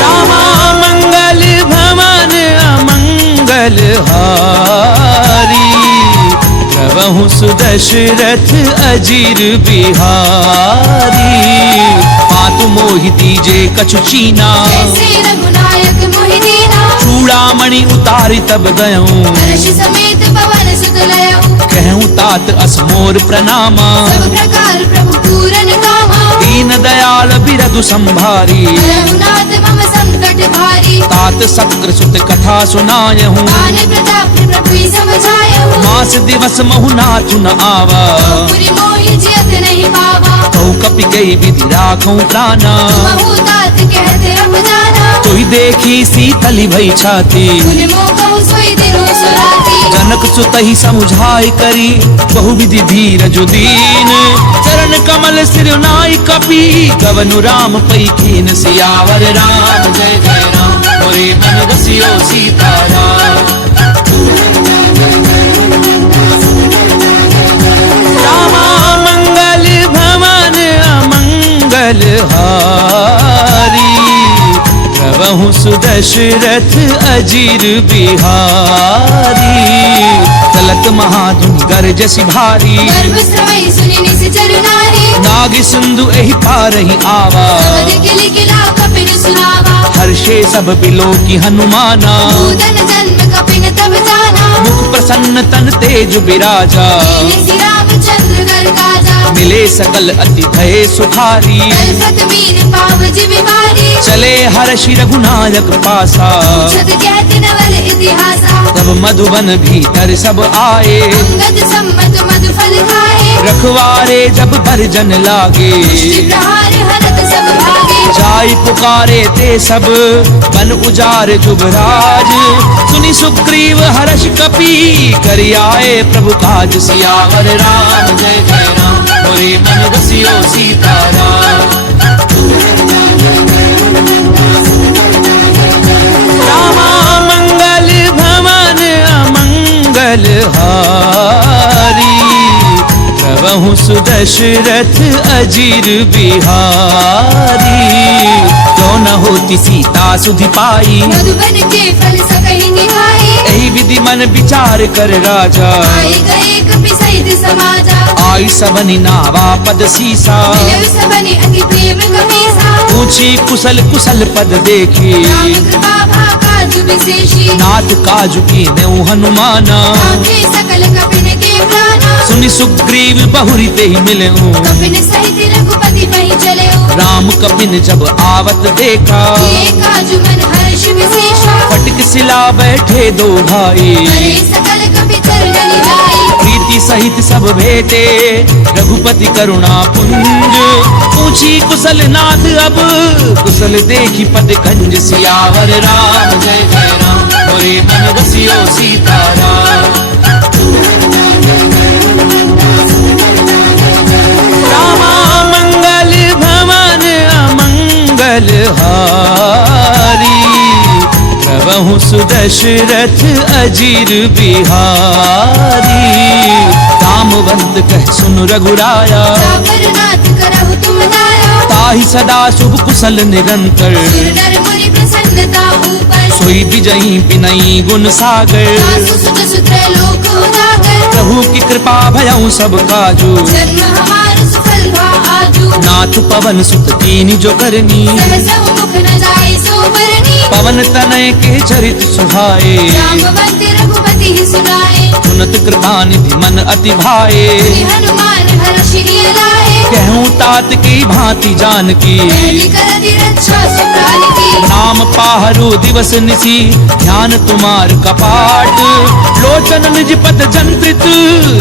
रामा मंगल भवन अमंगल हारी। प्रभु सुदशरथ अजीर बिहारी। मातु मोहि दीजे कछु चीना, जैसे रघुनायक मोहि दीना। चूड़ामणि उतारि तब गयऊं, हर्ष समेत पवन सुत लयऊं। कहूँ तात असमोर प्रणामा। सब प्रकार प्रभु पूरन कामा। दीन दयाल बिरधु संभारी। रघुनाथ मम संकट भारी। तात सक्र सुत कथा सुनायहूँ, आन प्रताप प्रभु समझायहूँ। मास दिवस महु नाथु न आवा। पुरि मोहि जियत नहीं पावा। कहु कपि कई विधि राखूं प्राणा। महु तात कहते अब जाना। तोहि देखी शीतली भई छाती। पुनि मोह कहु सोई दिनो सुराती। जनक सुतहि समुझाई करी, बहुविधि धीरज दीन। चरण कमल सिर नाई कपि, गवनु राम पई कीन। सियावर राम जय जय राम, मोरे मन रसियो सीताराम। रामा मंगल भवन अमंगल हारी। प्रभु सुदशरथ अजीर बिहारी। चलत महाधुन गरजसि भारी, गर्भ श्रवै सुनि निश्चर नारी। नाग सिंधु एहि पारहि आवा। सबद किलि किला कपिन सुनावा। हर्षे सब बिलो की हनुमाना। भूतन जन्म कपिन तब जाना। मुख प्रसन्न तन तेज बिराजा। लीन रामचंद्र कर काजा। मिले सकल अति भय सुखारी। कल्पत मीर पाव जिमि मारी। चले हर्षि रघुनायक पासा। छत कहत नवल इतिहासा। तब मधुबन भीतर सब आए। अंगद सम्मत मधु फल खाए। रखवारे जब भरजन लागे। पुष्टि प्रहार हरत सब भागे। जाई पुकारे ते सब, बन उजार जुबराज। सुनि सुग्रीव हर्ष कपि, करि आए प्रभु काज। सियावर राम जय जय राम, मोरे मन रसियो सीताराम। रामा मंगल भवन अमंगल हारी। प्रभु सुदशरथ अजीर बिहारी। जो न होती सीता सुधि पाई, मधुबन के फल सकहि निभाए। एहि विधि मन विचार कर राजा। आए गए कपि सहित समाजा। आई सबनि नावा पद सीसा। मिलउ सबनि अति प्रेम कपीसा। पूछी कुशल कुशल पद देखी। राम कृपा भाकाजु विशेषी। नाथ काजु की नेउ हनुमाना। आंखे सकल कपिन के प्राणा। सुनि सुग्रीव बहुरी ते मिलऊं। कपिन सहित रघुपति पहि चलेऊ। राम कपिन जब आवत देखा, किए काजु मन हर्ष विशेषा। फटक सिला बैठे दो भाई। करे सकल कपि चरण लाई। प्रीति सहित सब भेटे, रघुपति करुणा पुंज। पूछी कुशल नाथ अब, कुशल देखी पद कंज। सियावर राम जय जय राम, मोरे मन रसियो सीताराम। रामा मंगल भवन अमंगल हारी। प्रभु सुदशरथ अजीर बिहारी। रामवंत कह सुन रघुराया, जाबर नाथ करहु तुम दाया। ताहि सदा शुभ कुशल निरंतर। सुर नर मुनि प्रसन्नता ऊपर। सोई विजयी विनयी गुण सागर। सासु सुत सुत्र लोक उजागर। प्रभु की कृपा भयउ सब काजू। जन्म हमार सुफल भा आजू। नाथ पवन सुत कीनी जो करनी। सहसहु मुख न जाए सो बरनी। पवन तनय के चरित सुहाए। रामवंत रघुपति ही सुनाए। सुनत कृपा निधि मन अति भाए। श्री हनुमान हर्षि लाए। कहूँ तात की भांति जान की। पहली करति रक्षा सुप्राण की। नाम पाहरु दिवस निसी, ध्यान तुम्हार कपाट। लोचन निज पद जंत्रित,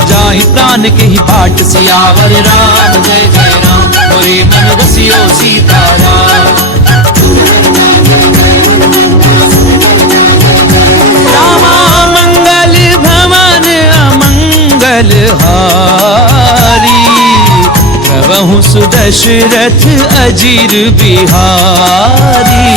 जाहि प्राण के ही बाट। सियावर राम जय जय राम, मोरे मन रसियो सीताराम। रामा मंगल भवन अमंगल हारी। प्रभु सुदशरथ अजीर बिहारी।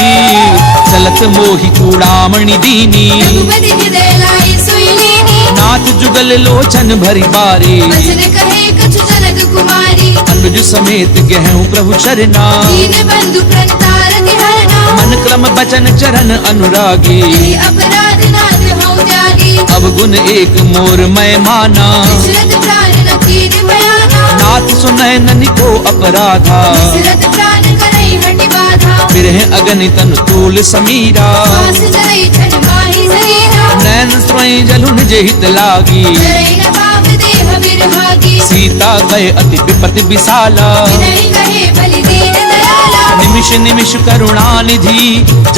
चलत मोहि चूड़ामणि दीनी। रघुपति हृदय लाए सोई लीनी। नाथ जुगल लोचन भरी बारी। वचन कहे कछु जनक कुमारी। अनुज समेत गहूँ प्रभु चरना। दीन बंधु प्रणतारति हरना। मन क्रम बचन चरण अनुरागी। यदि अपराध नाथ हो त्यागी अवगुण एक मोर मैं माना दशरथ प्राण न कीन बयाना नाथ सुनैनन को अपराधा दशरथ प्राण करई हटि बाधा बिरह अगणित अनुकूल समीरा श्वास चलई छन माही शरीरा नैन स्वयं जलु निज हित लागी करई न पाप देह बिरहागी सीता गए अति विपति विशाला विनय कहे बलि दीन दयाला निमिष निमिष करुणा निधि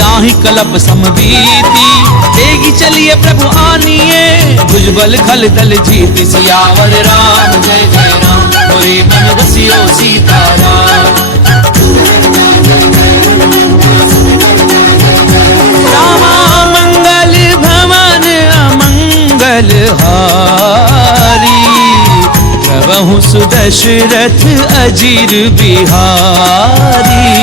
जाहि कलप समबीती तेगी चलिए प्रभु आनिए भुजबल खल दल जीत सियावर राम जय जय राम मोरे मन रसियो सीताराम रामा मंगल भवन अमंगल हारी प्रभु सुदशरथ अजीर बिहारी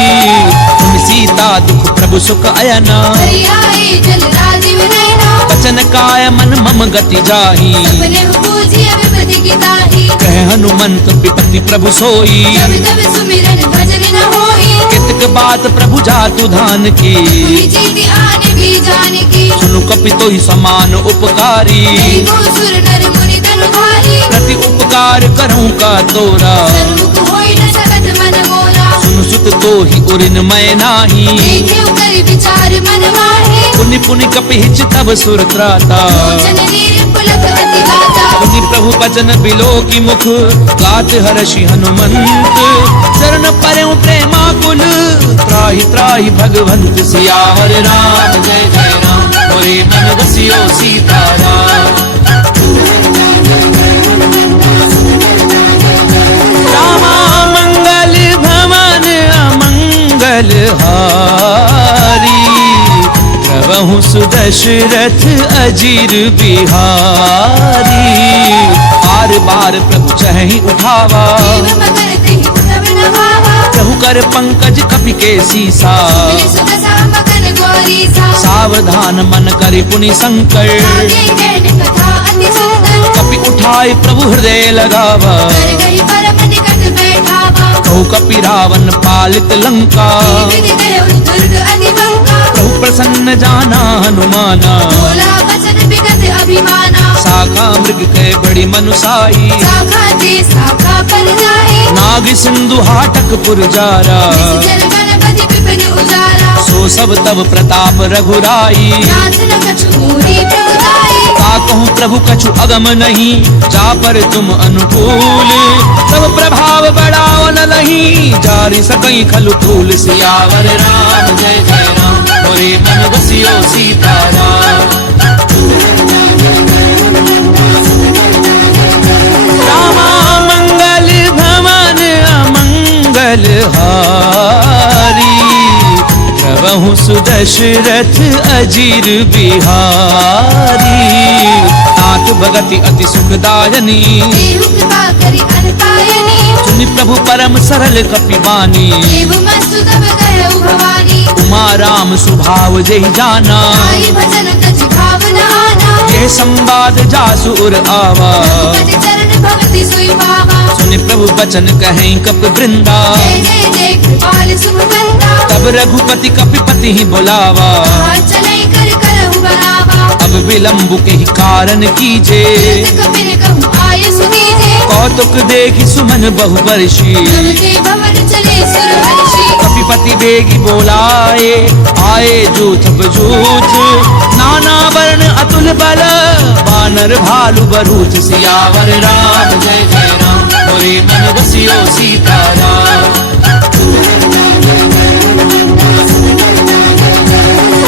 तुम सीता दुख प्रभु सुख अयना हरि आए जल राजीव नैना वचन काय मन मम गति जाही सपने पूजिय विपति की ताही कह हनुमंत विपति प्रभु सोई जब तब सुमिरन भजन न होई कितक बात प्रभु जातु धान की हुई जीति आने भी जाने की सुनु कपितो ही समान उपकारी नहीं को सुर नर मुनि तनुधारी प्रति उपकार करूं का तोरा सन्मुख होई न सकत मन मोरा सुनु सुत तो ही उरिन मैं नाही देखे कर विचार मन माहे पुनि पुनि कपि हिच तब सुर त्राता लोचन नीर पुलक अति गाता पुनि प्रभु बचन बिलो की मुख गात हर्षि हनुमंत चरण परउ प्रेमा कुल त्राहि त्राहि भगवंत सियावर राम जय जय राम मोरे मन बसियो सीताराम रामा मंगल भवन अमंगल हारी प्रभु सुदशरथ अजीर बिहारी बार बार प्रभु चहि उठावा देव मगर तेहि उठब न भावा प्रभु कर पंकज कपि के सीसा मिलि सुख मगन गौरी सा सावधान मन करि पुनि संकर आगे कहन कथा अति सुंदर कपि उठाए प्रभु हृदय लगावा कर गई परम निकट बैठावा कहु कपि रावण पालित लंका विधि करउ दुर्ग अति बंका प्रभु प्रसन्न जाना हनुमाना बोला बचन विगत अभिमाना शाखा मृग के बड़ी मनुसाई शाखा ते शाखा पर जाए नाग सिंधु हाटक पुरजारा जल गणपति विपिन उजारा सो सब तब प्रताप रघुराई नाथ न कछु मूरी प्रभुताई का कहूँ प्रभु कछु अगम नहीं जा पर तुम अनुकूल तब प्रभाव बढ़ाओ न लही जारी सकई खलु फूल सियावर राम जय जय राम मोरे मन बसियो सीताराम रामा मंगल भवन अमंगल हारी प्रभु सुदशरथ अजीर बिहारी नाथ भगति अति सुखदायनी देहु कृपा करि अनपायनी सुनि प्रभु परम सरल कपिबानी देव मस्तु तब कहउ भवानी उमा राम सुभाव जहि जाना आई भजन तज भावना आना ये संवाद जासु उर आवा रघुपति चरण भक्ति सोई पावा सुनि प्रभु बचन कहें कप वृंदा जय जय जय कृपाल शुभ कंदा तब रघुपति कपिपति ही बुलावा हाथ चलै कर करहु बनावा अब विलंब के ही कारण कीजे तीर्थ कपिन कहु आय सुनीजे कौतुक देखि सुमन बहु वर्षी तब ते भवन चले सुर हर्षि कपिपति बेगी बोलाए आए जूथ बजूथ नाना वर्ण अतुल बल बानर भालु बरूथ सियावर राम जय जय राम मोरे मन बसियो सीताराम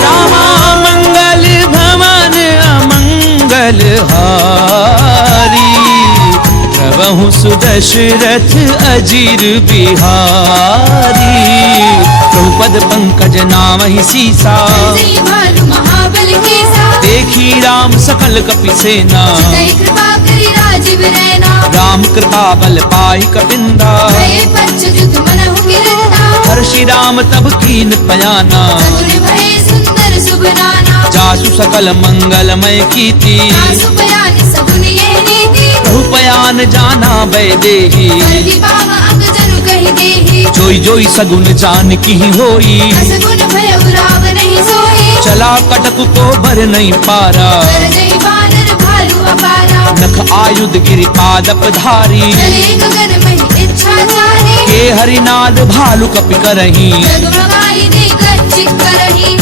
रामा मंगल भवन अमंगल हारी प्रभु सुदशरथ अजीर बिहारी प्रभुपद पंकज नामहि सीसा जय भालु महाबल केसा देखी राम सकल कपि सेना जय कृपा करि राजीव रैना राम कृपा बल पाई कपिंदा भय पंच जुग मनहु गिरंदा हर्षि राम तब कीन पयाना सगुन भय सुंदर सुबनाना जासु सकल मंगलमय कीति आसु बयान सगुन यह नीति प्रभु पयान जाना वैदेही हरि बाबा अंग जनु कहि देहि जोई जोई सगुन जान की होई असगुन भय उराव नहीं सोई चला कटक को भर नहीं पारा, कर जय बानर भालू अपारा। नख आयुध गिरि पादप धारी, चले गगन में इच्छाचारी। के हरिनाद भालु कपि करही, जगमगाई दे गच्छ करही।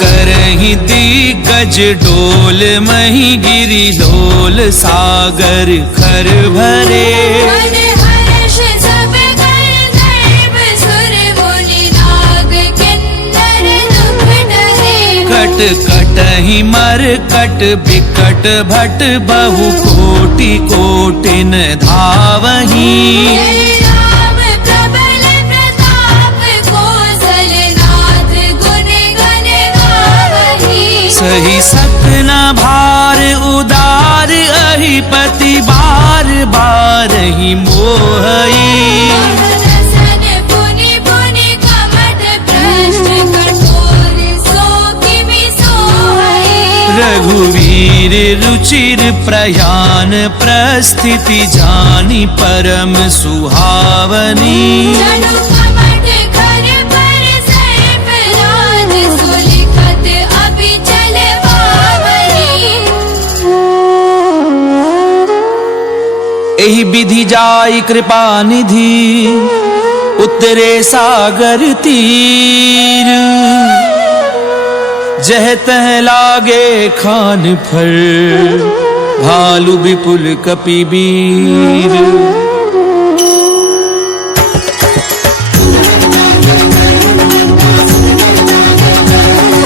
करही दिग्गज डोल मही गिरि डोल सागर खर भरे। मन हर्ष सब कर दैव सुर मुनि नाग किन्नर दुख डरे। कट कटहि मर कट बिकट भट बहु कोटि कोटिन धावही। जय राम प्रबल प्रताप कौशलनाथ गुण गण गावही। सही सपना भार उदार अहिपति बार बार ही मोहई। रसन पुनि पुनि कमठ भ्रष्ट कठोर सो किमि सोहई। रघुवीर रुचिर प्रयान प्रस्थिति जानी परम सुहावनी। जनु कमठ खर पर सर्प राज सुलिखत अभि चल पावनी। एहि विधि जाई कृपा निधि उतरे सागर तीर। जह तह लागे खान फर भालु विपुल कपि वीर।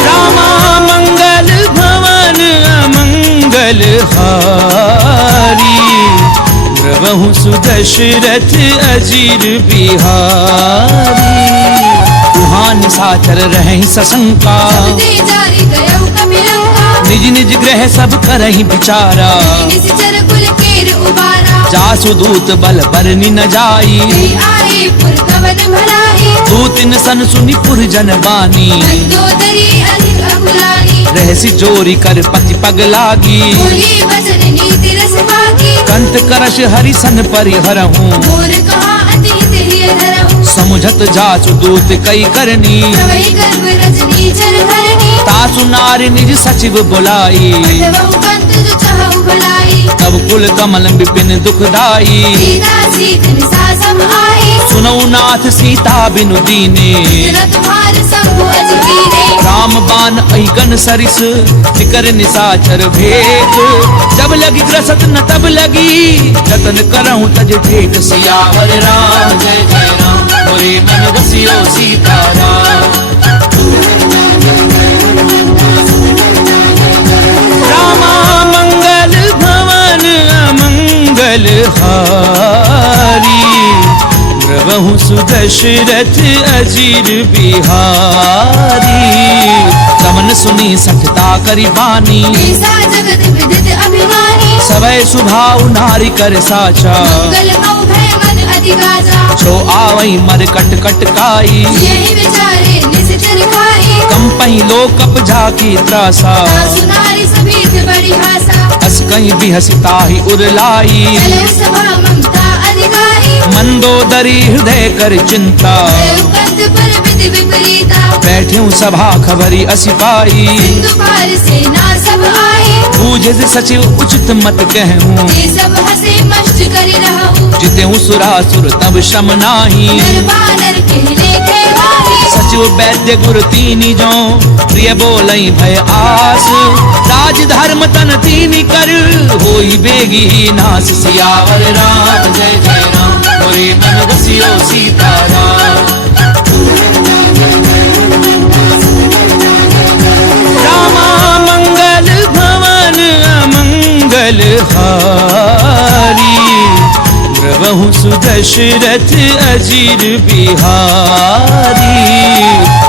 रामा मंगल भवन अमंगल हारी। द्रवहु सुदशरथ अजीर बिहारी। तुहान साचर रहि सशंका, ते जारी गयो कपिलंका। निज निज ग्रह सब करहि विचारा। निश्चर कुल केर उबारा। जासु दूत बल बरनि न जाई। ते आए पुर कवन भलाई। दूतिन सन सुनि पुर जन बानी। मंदोदरी अधिक अकुलानी। रहसि जोरी कर पति पग लागी। बोली वचन नीति रस बाकी। कंठ करश हरि सन परिहरहूँ। मोर कहा अति हित धरहूँ। समुझत जासु दूत कई करनी। प्रवै गर्भ रजनी चर धरणी। तासु नारि निज सचिव बुलाई। पठवहु पंत जो चाहु भलाई। तब कुल कमल विपिन दुखदाई। सीता सीत निसा सब आई। सुनौ नाथ सीता बिनु दीने। तेरा तुम्हार शंभु अजगीरे। राम बाण अहिगन सरिस सिकर निसाचर भेद। जब लगी ग्रसत न तब लगी जतन करहूँ तज ठेठ। सियावर राम जय जय राम मोरे मन बसियो सीताराम। रामा मंगल भवन अमंगल हारी। द्रवहु सुदशरथ अजीर बिहारी। कमन सुनी सठता करि बानी। ऐसा जगत विदित अभिमानी। सवै सुभाव नारी कर साचा। मंगल मऊ भय मन अधिगाजा। छो आवई मर कट कट काई। यही विचारे निश्चर खाई। कंपई लोकप झाकी त्रासा। सासु नारी सभीत बड़ी भाषा। अस कहीं बिहसिता ही उरलाई। चले सभा ममता अधिकारी। मंदोदरी हृदय कर चिंता। पंथ पर विधि विपरीता। बैठ्यूं सभा खबरी असिपाई। सिंधु पार सेना सब आई। बूझे सचिव उचित मत कहूँ। ये सब हंसे मस्त करि रहूँ। जितेऊ सुरासुर तब श्रम नाही। नर बानर कहले थे वाही। सचिव वैद्य गुरु तीनी जो प्रिय बोलई भय आस। राज धर्म तन तीनी कर होई बेगी नास। सियावर राम जय जय राम मोरे मन बसियो सीताराम। रामा मंगल भवन अमंगल हारी। द्रवहु सुदशरथ अजीर बिहारी।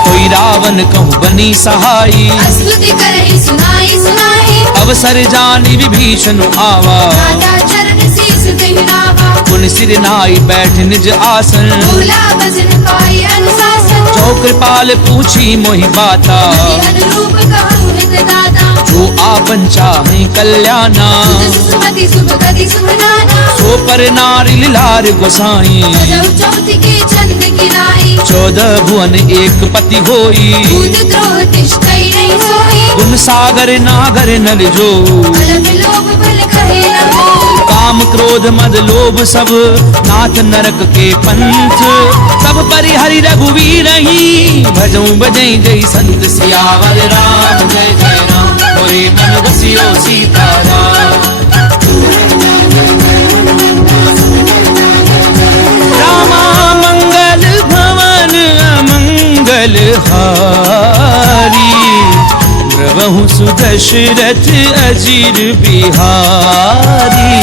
कोई रावण कहूँ बनी सहाई। स्तुति करहि सुनाई सुनाई। अवसर जानी विभीषण आवा। राजा चरण शीस देहि नावा। पुन सिर नाई बैठ निज आसन। बोला वचन पाई अनुशासन। जो कृपाल पूछी मोहि बाता। अनुरूप कहूँ हित दाता जो आपन चाहे कल्याणा सुमति शुभ गति शुभ नाना सो पर नारी लार गोसाई सजौ चौथ की चंद किनाई 14 भुवन एक पति होई दूध द्रोह तिष्ठै नहीं सोई गुण सागर नागर नर जो अलग लोभ बल कहे न हो काम क्रोध मद लोभ सब नाथ नरक के पंथ सब परिहरि रघुवीर ही भजऊं बजई जय संत सियावर राम जय जय राम मोरे मन बसियो सीताराम रामा मंगल भवन अमंगल हारी प्रभु सुदशरथ अजीर बिहारी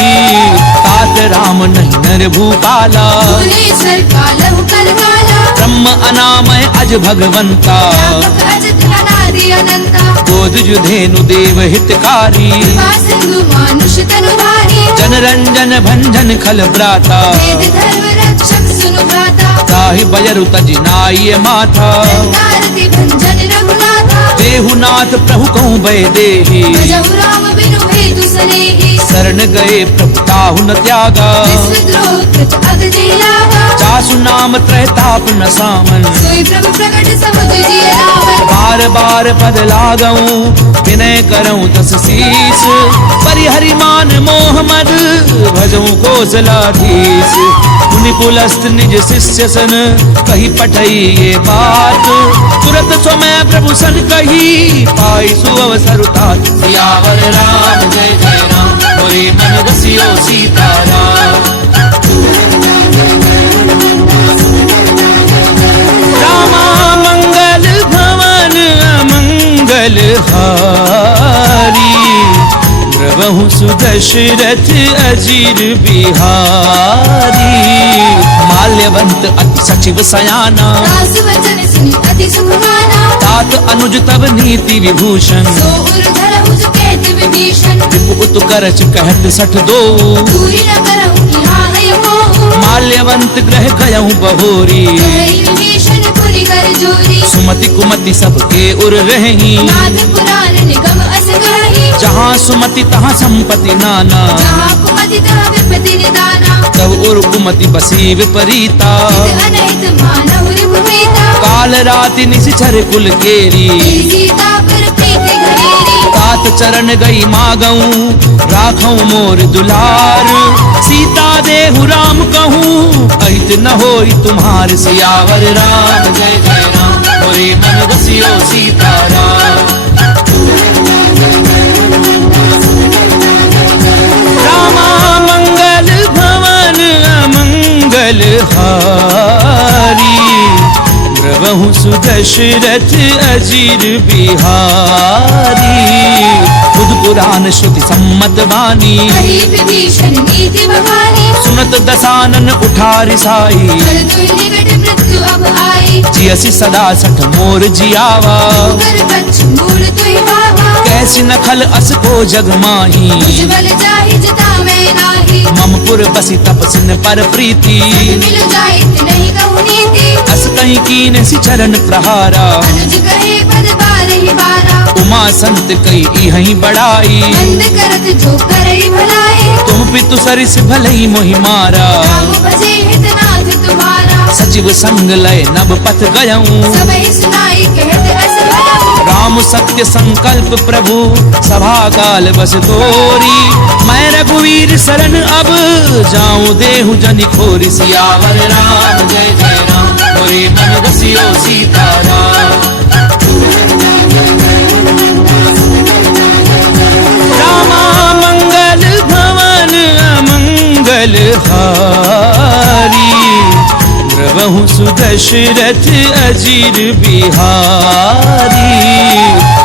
तात राम नहीं नर भूपाला भुवनेश्वर कालहु करकाला ब्रह्म अनामय अज भगवंता व्यापक अजत अनादि अनंता बोध जुधेनु देव हितकारी कृपा सिंधु मानुष तनु भारी जन रंजन भंजन खल भ्राता वेद धर्म रक्षक सुनु भ्राता ताहि बजरु तज नाय माथा कारति भंजन रघुनाथा देहुनाथ प्रभु कहूँ भय देहि भजहु राम बिनु हेतु सनेहि शरण गए प्रभु ताहु न त्यागा विश्वद्रोह कृत अगति लागा जासु नाम त्रैताप न सामन सोई प्रभु प्रकट समुद्र जिय रावण बार बार पद लागऊं विनय करऊं तस शीस परिहरि मान मोह मद भजऊं कौशलाधीश मुनि पुलस्त निज शिष्य सन कही पठई ये बात तुरत समय प्रभु सन कही पाई सुअवसर तात सियावर राम जय जय राम मोरे मन बसियो सीताराम रामा मंगल भवन अमंगल हारी प्रभु सुदशरथ अजीर बिहारी माल्यवंत अति सचिव सयाना दास वचन सुनि अति सुख माना तात अनुज तब नीति विभूषण सो उर धरहु सुकेत विभीषण रिपु उत करच कहत सठ दो दूरी न करहु यहाँ है मोह माल्यवंत ग्रह गयहु बहोरी कहि विभीषण पुरि कर जोरी सुमति कुमति सबके उर रही नाथ पुराण निगम अस गहि जहाँ सुमति तहाँ संपत्ति नाना जहाँ कुमति तहाँ विपति निदाना तब उर कुमति बसी विपरीता हित अनहित मानहु रिपुप्रीता काल राति निशिचर कुल केरी तेरी सीता पर प्रीति घनेरी तात चरण गई मागऊं राखऊं मोर दुलार सीता देहु राम कहूँ अहित न होई तुम्हार सियावर राम जय जय राम मोरे मन बसियो सीताराम रामा मंगल भवन अमंगल हारी प्रभु सुदशरथ अजीर बिहारी खुद पुराण श्रुति सम्मत वाणी कहि विभीषण नीति भवानी सुनत दसानन उठारि साई कर दुहि निकट मृत्यु अब आई जियसि सदा सठ मोर जियावा कर बच्च मूल तुहि पावा कैसी नखल अस को जग माही उज्ज्वल जाहि जता मैं नाही ममपुर बसी तपसिन पर प्रीति मिल जाइत नहीं कहु नीति अस कहीं कीन सि चरण प्रहारा अनुज कहे पद बारहि बारा उमा संत कई इहहीं बड़ाई नंद करत जो करहि भलाई तुम पितु सरिस भलई मोहि मारा राम भजे हितनाथ तुम्हारा सचिव संग लय नभ पथ गयऊं सबहि सुनाई कहत अस भयऊ राम सत्य संकल्प प्रभु सभा काल बस तोरी मैं रघुवीर शरण अब जाऊं देहु जनि खोरी सियावर राम जय जय राम मोरे मन बसियो सीताराम रामा मंगल भवन अमंगल हारी प्रभु सुदशरथ अजीर बिहारी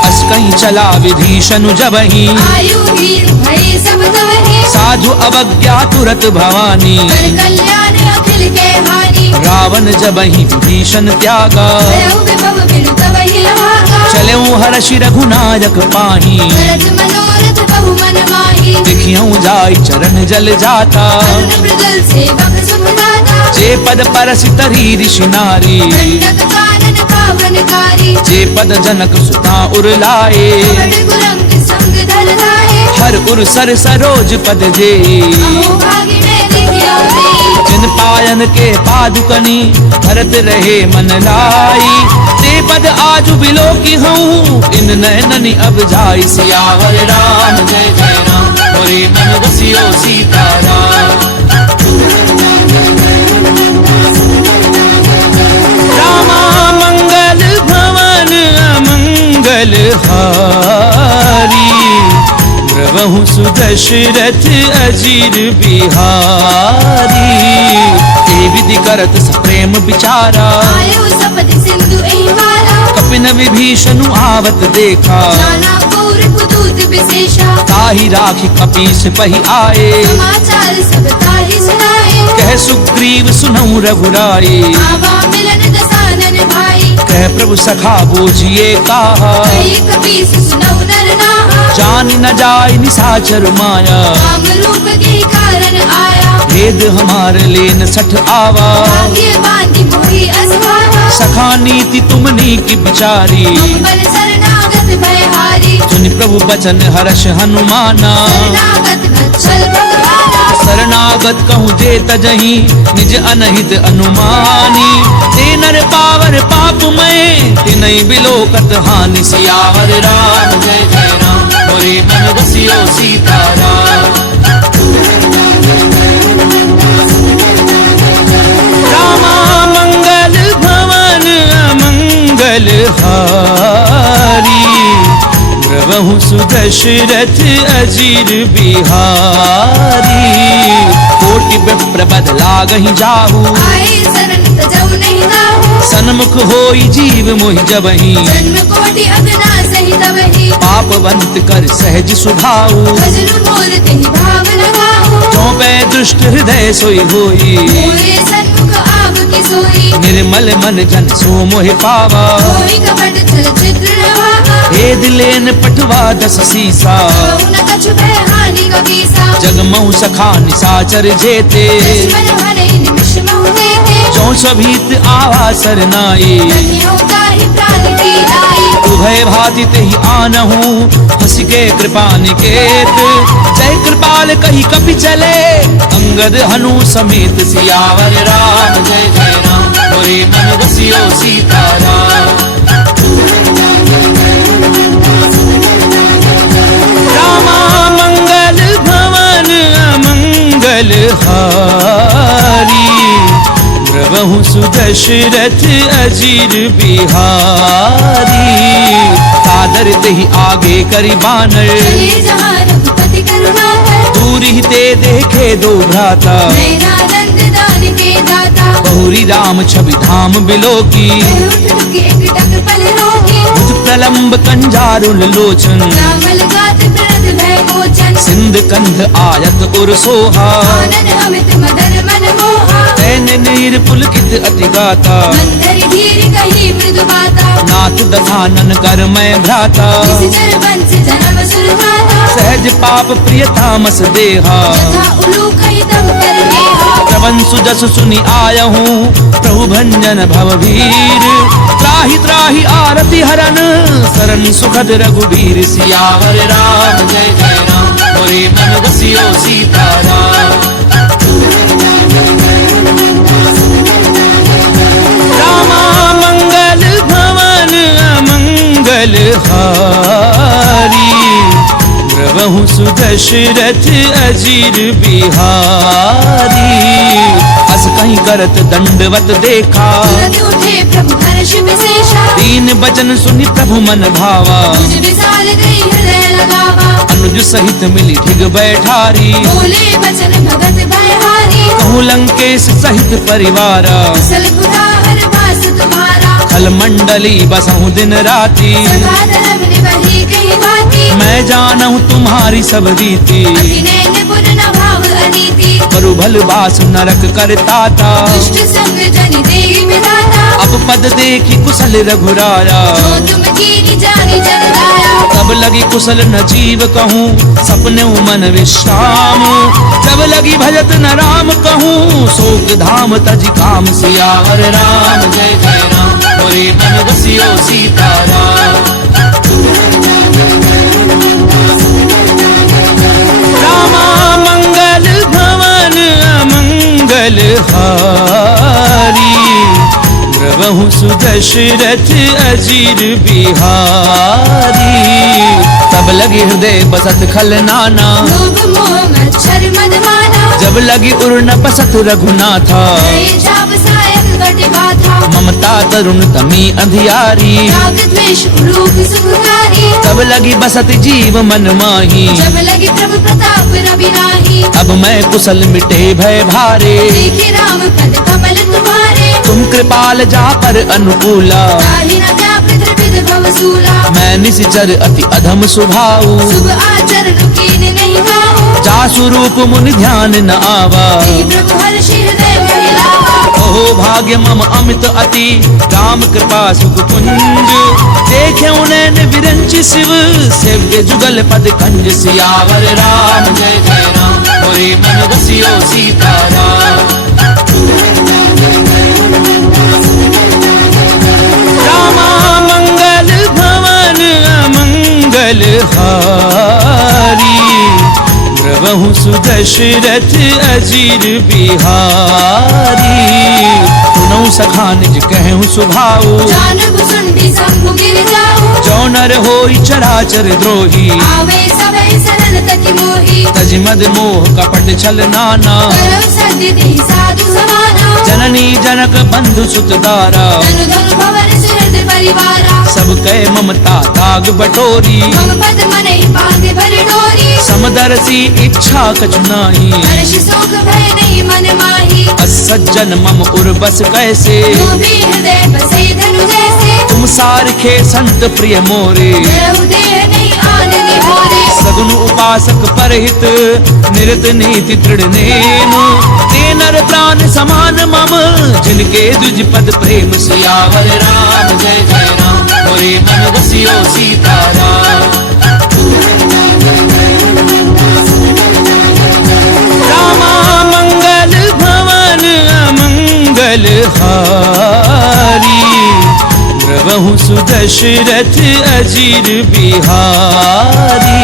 अस कहीं चला विभीषण जबहि आयु वीर भय सब तवहि साधु अवज्ञा तुरत भवानी कर कल्याण अखिल के हानि रावण जबहि विभीषण त्यागा भयउ विभव बिनु तवहि लभागा चलऊं हर्षि रघुनायक पाही भरत मनोरथ बहु मन माही देखियऊं जाई चरण जल जाता अरुण मृगल सेवक सुभदाता जे पद परस तरी ऋषि नारी दंडक कानन पावनकारी जे पद जनक सुता उरलाए कुरंग संग धर लाए हर उर सर सरोज पद जे अहो भागी में देखियो रे जिन पायन के पादुकनी भरत रहे मन लाई ते पद आजु बिलो की हूँ इन नैननी अब जाई सियावर राम जय जय राम मोरे मन बसियो सीताराम रामा मंगल भवन अमंगल हारी प्रभु सुदशरथ अजीर बिहारी ए विधि करत सप्रेम विचारा आयो सपद सिंधु एहि मारा कपिन विभीषणु आवत देखा नाना कौर कुदूत विशेषा ताहि राखी कपीस पहि आए समाचार सब ताहि सुनाए कह सुग्रीव सुनऊ रघुराई आवा मिलन दसानन भाई कह प्रभु सखा बूझिए कहा कही कपीस सुनौ नर नाहा जान न जाय निशाचर माया राम रूप के कारण आया भेद हमार लेन सठ आवा भाग्य बांधी मोहि असभावा सखा नीति तुमनी की बिचारी बल शरणागत भयहारी सुनि प्रभु बचन हर्ष हनुमाना शरणागत वत्सल भगवाना शरणागत कहूँ जे तजही निज अनहित अनुमानी ते नर पावर पाप में तिनहि बिलोकत हानि सियावर राम जय जय राम मोरे मन बसियो सीताराम रामा मंगल भवन अमंगल हारी प्रभु सुदशरथ अजीर बिहारी कोटि विप्र बद लागहि जाहू आए शरण तजौ नहीं दाहू सन्मुख होई जीव मोहि जबहि जन्म कोटि अगना सहित वही पापवंत कर सहज सुभाऊ भजन मोर तेहि भाव लगाहू चौपै दुष्ट हृदय सोई होई मोरे सन्मुख आव की सोई निर्मल मन जन सो मोहि पावा कोई कपट छल चित्र नभावा भेद लेन पठवा दस सीसा कहु न कछु भय हानि कबीसा जगमऊ सखा निशाचर जेते दुश्मन भले निमिष महु देते चौसभीत आवा सरनाई नहियों ताहि प्राण पीड़ाई उभय भाति तेहि आनहु हंस के कृपा निकेत जय कृपाल कही कपि चले अंगद हनु समेत सियावर राम जय जय राम मोरे मन बसियो सीताराम रामा मंगल भवन अमंगल हारी प्रभु सुदशरथ अजीर बिहारी सादर तेहि आगे करि बानर चले जहाँ रघुपति करुणा कर दूर ही ते देखे दो भ्राता नयनानंद दान के दाता बहुरी राम छवि धाम बिलो की उठ के एकटक पल रोके भुज प्रलंब कंजारुल लोचन रामल गात प्रणत भय मोचन सिंध कंध आयत उर सोहा आनन अमित मदन मन मोहा तैन नीर पुलकित अति गाता मंदर धीर कही मृदु बाता नाथ दधानन कर मैं भ्राता इस जर वंश जन्म सुरभाता सहज पाप प्रिय तामस देहा यथा उलूक हितम कर नेहा प्रवन सुजस सुनि आयहूँ प्रभु भंजन भव भीर त्राहि त्राहि आरति हरन सरन सुखद रघुबीर सियावर राम जय जय राम मोरे मन बसियो सीताराम रामा मंगल भवन अमंगल हारी प्रभु सुदशरथ अजीर बिहारी अस कहीं करत दंडवत देखा तुरंत उठे प्रभु हर्ष विशेषा दीन बचन सुनि प्रभु मन भावा तुझ विशाल गई हृदय लगावा अनुज सहित मिली ठिग बैठारी बोले बचन भगत भयहारी कहूँ लंकेश सहित परिवारा कुशल कुदाहर वास तुम्हारा खल मंडली बसहूँ दिन राती सदा धर्म निवही कही बाती मैं जानहूँ तुम्हारी सब रीति अति नैन पुर न भाव अनीति करु भल बास नरक करता था दुष्ट संग जनि देहि विधाता अब पद देखी कुशल रघुराया जो तुम कीनी जानी जन दाया तब लगी कुशल न जीव कहूँ सपने मन विश्राम तब लगी भजत न राम कहूँ शोक धाम तज काम सियावर राम जय जय राम मोरे मन बसियो सीता सुदशरथ अजीर बिहारी। तब लगी हृदय बसत खल नाना, लोभ मोह मच्छर मदमाना, जब लगी उर न पसत रघुनाथा। नए जाप सायक घट बाधा, ममता तरुण तमी अंधियारी। राग द्वेष उलूक सुखकारी, तब लगी बसत जीव मन माही। जब लगे प्रभु प्रताप रवि नाही। अब मैं कुशल मिटे भय भारे, देखे राम पद कमल तुम्हारे। तुम कृपाल जा पर अनुकूला। ताहि न व्यापृत त्रिविध भवसूला, मैं निश्चर अति अधम स्वभाव। शुभ आचरण कीन नहीं गाओ। जासु रूप मुनि ध्यान न आवा। हे प्रभु हर्षि हृदय महिलावा, ओहो भाग्य मम अमित अति, राम कृपा सुख कुंज। देखे उनैन विरंचि शिव, सेव्य जुगल पद कंज। सियावर राम जय जय राम, मोरे मन बसियो सीताराम। रामा मंगल भवन अमंगल हारी। द्रवहु सुदशरथ अजीर बिहारी। सुनऊ सखा निज कहूँ सुभाऊ, जानब सुंडी शंभु गिर जाऊ। जो नर होई चराचर द्रोही। आवे सभय सरल तति मोही, तज मद मोह कपट छल नाना। करव सद्य देहि साधु समाना। जननी जनक बंधु सुत दारा, धनु धनु भवन सुहृद परिवारा। सब कह ममता ताग बटोरी। मम पद मनहि बांधे भर डोरी। समदर्शी इच्छा कछु नाही, हर्ष शोक भय नहीं मन माही। असज्जन मम उर्बस कैसे। लोभी हृदय बसे धनु जैसे, तुम सारखे संत प्रिय मोरे। रहु देह नहीं आन निहोरे। सगुन उपासक परहित, निरत नीति दृढ़ नेनु। ते नर प्राण समान मम, जिनके द्विज पद प्रेम। सियावर राम जय जय राम, मोरे मन बसियो सीताराम। रामा मंगल भवन अमंगल हारी। द्रवहु सुदशरथ अजीर बिहारी।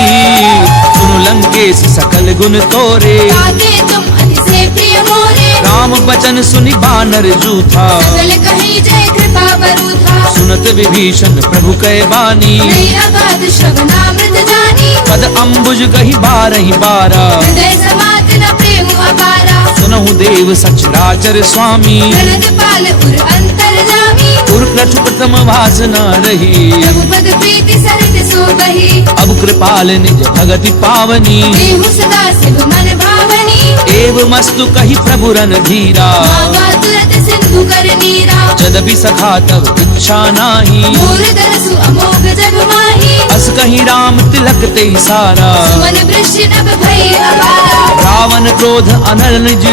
सुनु लंकेश सकल गुण तोरे, गाते तुम अति से प्रिय मोरे। राम बचन सुनि बानर जूथा। सकल कहीं जय कृपा बरूथा, सुनत विभीषण प्रभु कै बानी। नहीं अगाध श्रवणामृत जानी। पद अम्बुज गही बारहि बारा, हृदय समात न प्रेम अपारा। सुनहु देव सचराचर स्वामी। प्रणत पाल उर अंतर जामी। उर प्रथु प्रथम वासना रही। प्रभु पद प्रीति सरित सो बही। अब कृपाल निज भगति पावनी। देहु सदा शिव मन भावनी। एव मस्तु कही प्रभु रन धीरा। मांगा तुरत सिंधु कर नीरा। जदपि सखा तब इच्छा नाही। मोर दरसु अमोघ जग माही। अस कही राम तिलक ते सारा। सुमन वृष्टि नभ भई अपारा। रावण क्रोध अनल निज,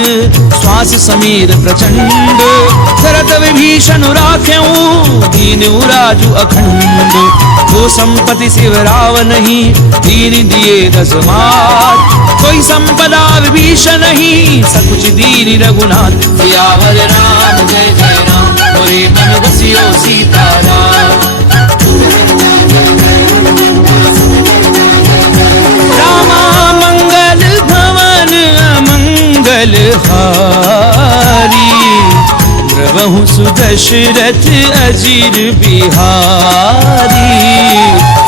श्वास समीर प्रचंड। शरत विभीषण राख्यऊ, दीन उराजु अखंड। जो संपत्ति शिव रावण ही, दीन दिए दस मात। कोई संपदा विभीषण ही, सकुच दीन रघुनाथ। सियावर राम जय जय राम, मोरे मन बसियो सीताराम। रामा मंगल भवन अमंगल हारी। द्रवहु सुदशरथ अजीर बिहारी।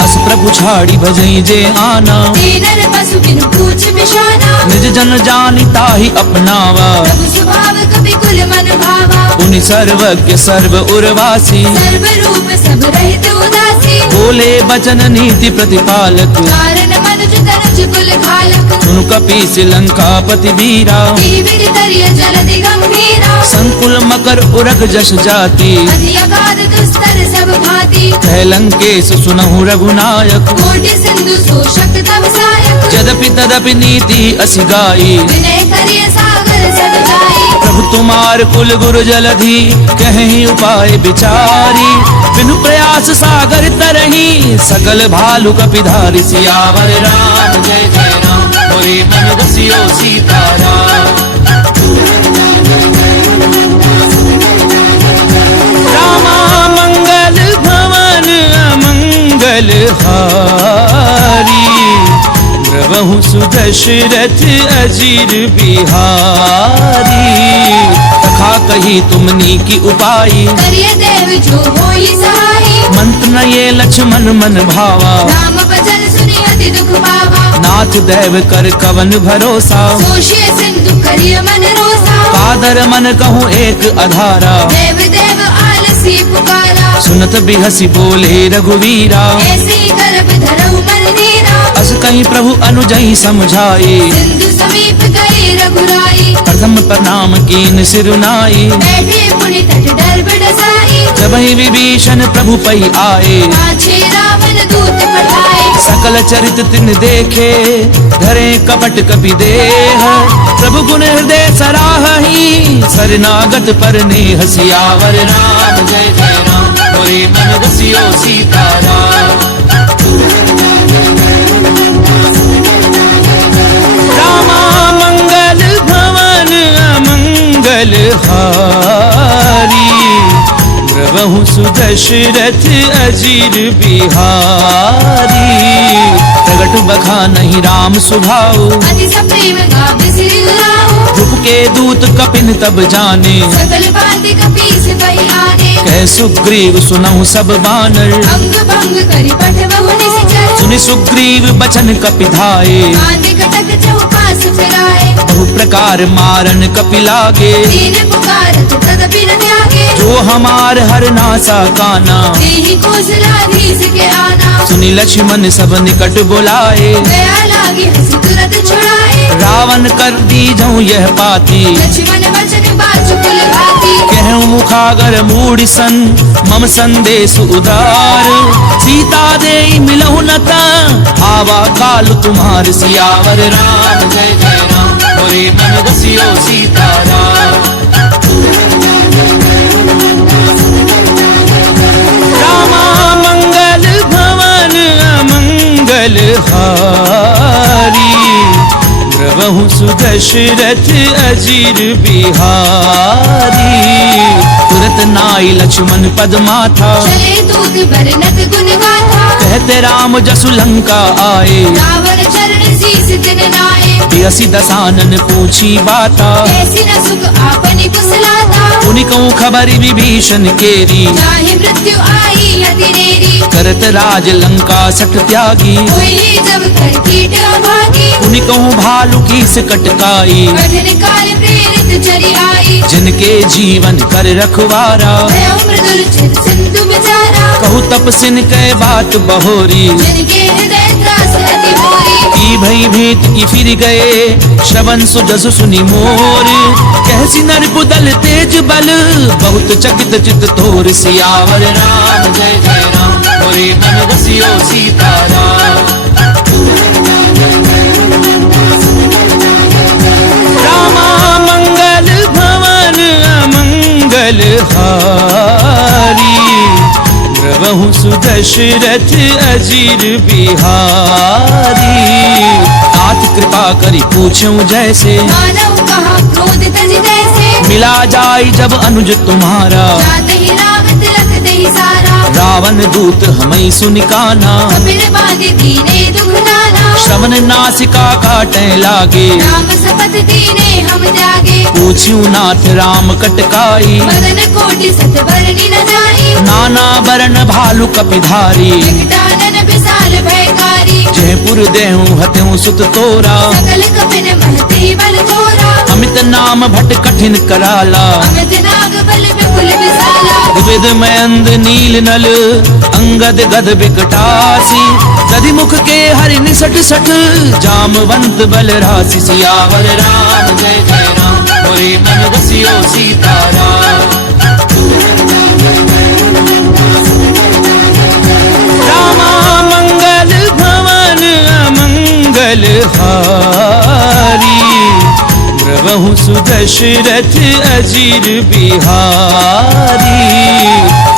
अस प्रभु छाड़ी भजई जे आना। दीनर पशु बिनु पूछ बिशाना। निज जन जानी ताहि अपनावा। प्रभु स्वभाव कवि कुल मन भावा। उनि सर्वज्ञ सर्व उर्वासी। सर्व रूप सब रहित उदासी। बोले बचन नीति प्रतिपालक। कारण मनुज तनुज कुल घालक। सुनु कपीस लंकापति वीरा। विविध तरिय जलधि गंभीरा। संकुल मकर उरग जस जाति। अति अगाध दुस्तर सब भांति। कह लंकेश सुनहु रघुनायक। कोटि सिंधु शोषक तव सायक। यद्यपि तदपि नीति असि गाई। विनय करिय सागर सद जाई। प्रभु तुम्हार कुल गुरु जलधि, कहीं उपाय विचारी। बिनु प्रयास सागर तरही, सकल भालु कपिधारी। सियावर राम जय जय राम, मोरे मन बसियो सीताराम। रामा मंगल भवन अमंगल हारी। द्रवहु सुदशरथ अजीर बिहारी। तख कहा कही तुमनी की उपाई, करिए देव जो होई सहाई। मंत्र न ये लक्ष्मण मन भावा, राम भजन सुनि अति दुख पावा। नाथ देव कर कवन भरोसा, सोशिए सिंधु करिय मन रोसा। कादर मन कहूँ एक अधारा, देव देव आलसी पुकारा। सुनत बिहसी बोले रघुवीरा, ऐसे ही गर्भ धरऊ मन नीरा। अस कहीं प्रभु अनुजई समझाए, सिंधु समीप गए रघुराई। प्रथम प्रणाम कीन सिरुनाई, बैठे पुनि तट डर बडसाई। जब ही विभीषण प्रभु पई आए, पाछे रावण दूत पठाए। सकल चरित तिन देखे, धरे कपट कपि देह, प्रभु गुण हृदय सराहहि, शरणागत पर नेह। सियावर राम जय जय राम, मोरे मन रसियो सीताराम। रामा मंगल भवन अमंगल हारी, द्रवहु सुदशरथ अजीर बिहारी। प्रगट बखा नहीं राम सुभाऊ, अति सप्रेम गावे सिरि गुलाऊ। रूप के दूत कपिन तब जाने, सकल बाति कपीस पहि आने। कह सुग्रीव सुनहु सब बानर, अंग भंग करि पठवहु निश्चर। सुनि सुग्रीव बचन कपि धाये, बांधे कटक चौपास फिराए। बहु प्रकार मारन कपि लागे, दीन पुकारत तदपि न त्यागे। जो हमार हर नासा काना, देहि कौशलाधीश के आना। सुनि लक्ष्मण सब निकट बुलाए, दया लागे हंसी तुरत छुड़ाए। रावण कर दीजहु यह पाती, लक्ष्मण वचन बाजु कुल भाती। कहूँ मुखागर मूढ़ सन, मम संदेश उदार। सीता दे मिलहु न ता, आवा काल तुम्हार। सियावर राम जय जय राम, मोरे मन रसियो सीताराम। रामा मंगल भवन अमंगल हारी, द्रवहु सुदशरथ अजीर बिहारी। तुरत नाई लक्ष्मण पद माथा, चले दूत बरनत गुण गाथा। कहते राम जसु लंका आए, रावण चरण शीस दिन नाए। बियसी दसानन पूछी बाता, ऐसी न सुख आपनि कुशलाता। उनि कहूँ खबरि विभीषण केरी, चाहे मृत्यु आई अति नेरी। करत राज लंका सठ त्यागी, होई जब कर कीट अभागी। उनि कहूँ भालू की कटकाई, कठिन काल प्रेरित चरी आई। जिनके जीवन कर रखवारा, भयो मृदुल चित सिंधु बिचारा। कहू तपसिन कै बात बहोरी, जिनके हृदय त्रास अति मोरी। की भई भेंट की फिर गए, श्रवण सुजसु सुनि मोर। कहसी नर कुदल तेज बल, बहुत चकित चित तोर। सियावर राम जय जय राम, मोरे मन रसियो सीताराम। रामा मंगल भवन अमंगल हारी, द्रवहु सुदशरथ अजीर बिहारी। नाथ कृपा करी पूछूं जैसे, मानव कहा क्रोध तज तैसे। मिला जाय जब अनुज तुम्हारा, जाते ही राम तिलक दही सारा। रावण दूत हमें सुनिकाना, कपिल बांधे दीने दुख नाना। श्रवण नासिका काटे लागे, राम शपथ दीने हम त्यागे। पूछ्यू नाथ राम कटकाई, मदन कोटि सत बरनी न जाई। नाना बरन भालु कपिधारी। विकटानन विशाल भयकारी। जयपुर देहूं हत्यूं सुत तोरा, सकल कपिन महती बल थोरा। अमित नाम भट कठिन कराला, अमित नाग बल विपुल विशाला। विविध मयंद नील नल, अंगद गद विकटासी। दधि मुख के हरि निसट सठ, जामवंत बल राशि। सियावर राम जय जय राम, मोरे मन रसियो सीताराम। रामा मंगल भवन अमंगल हारी, द्रवहु सुदशरथ अजीर बिहारी।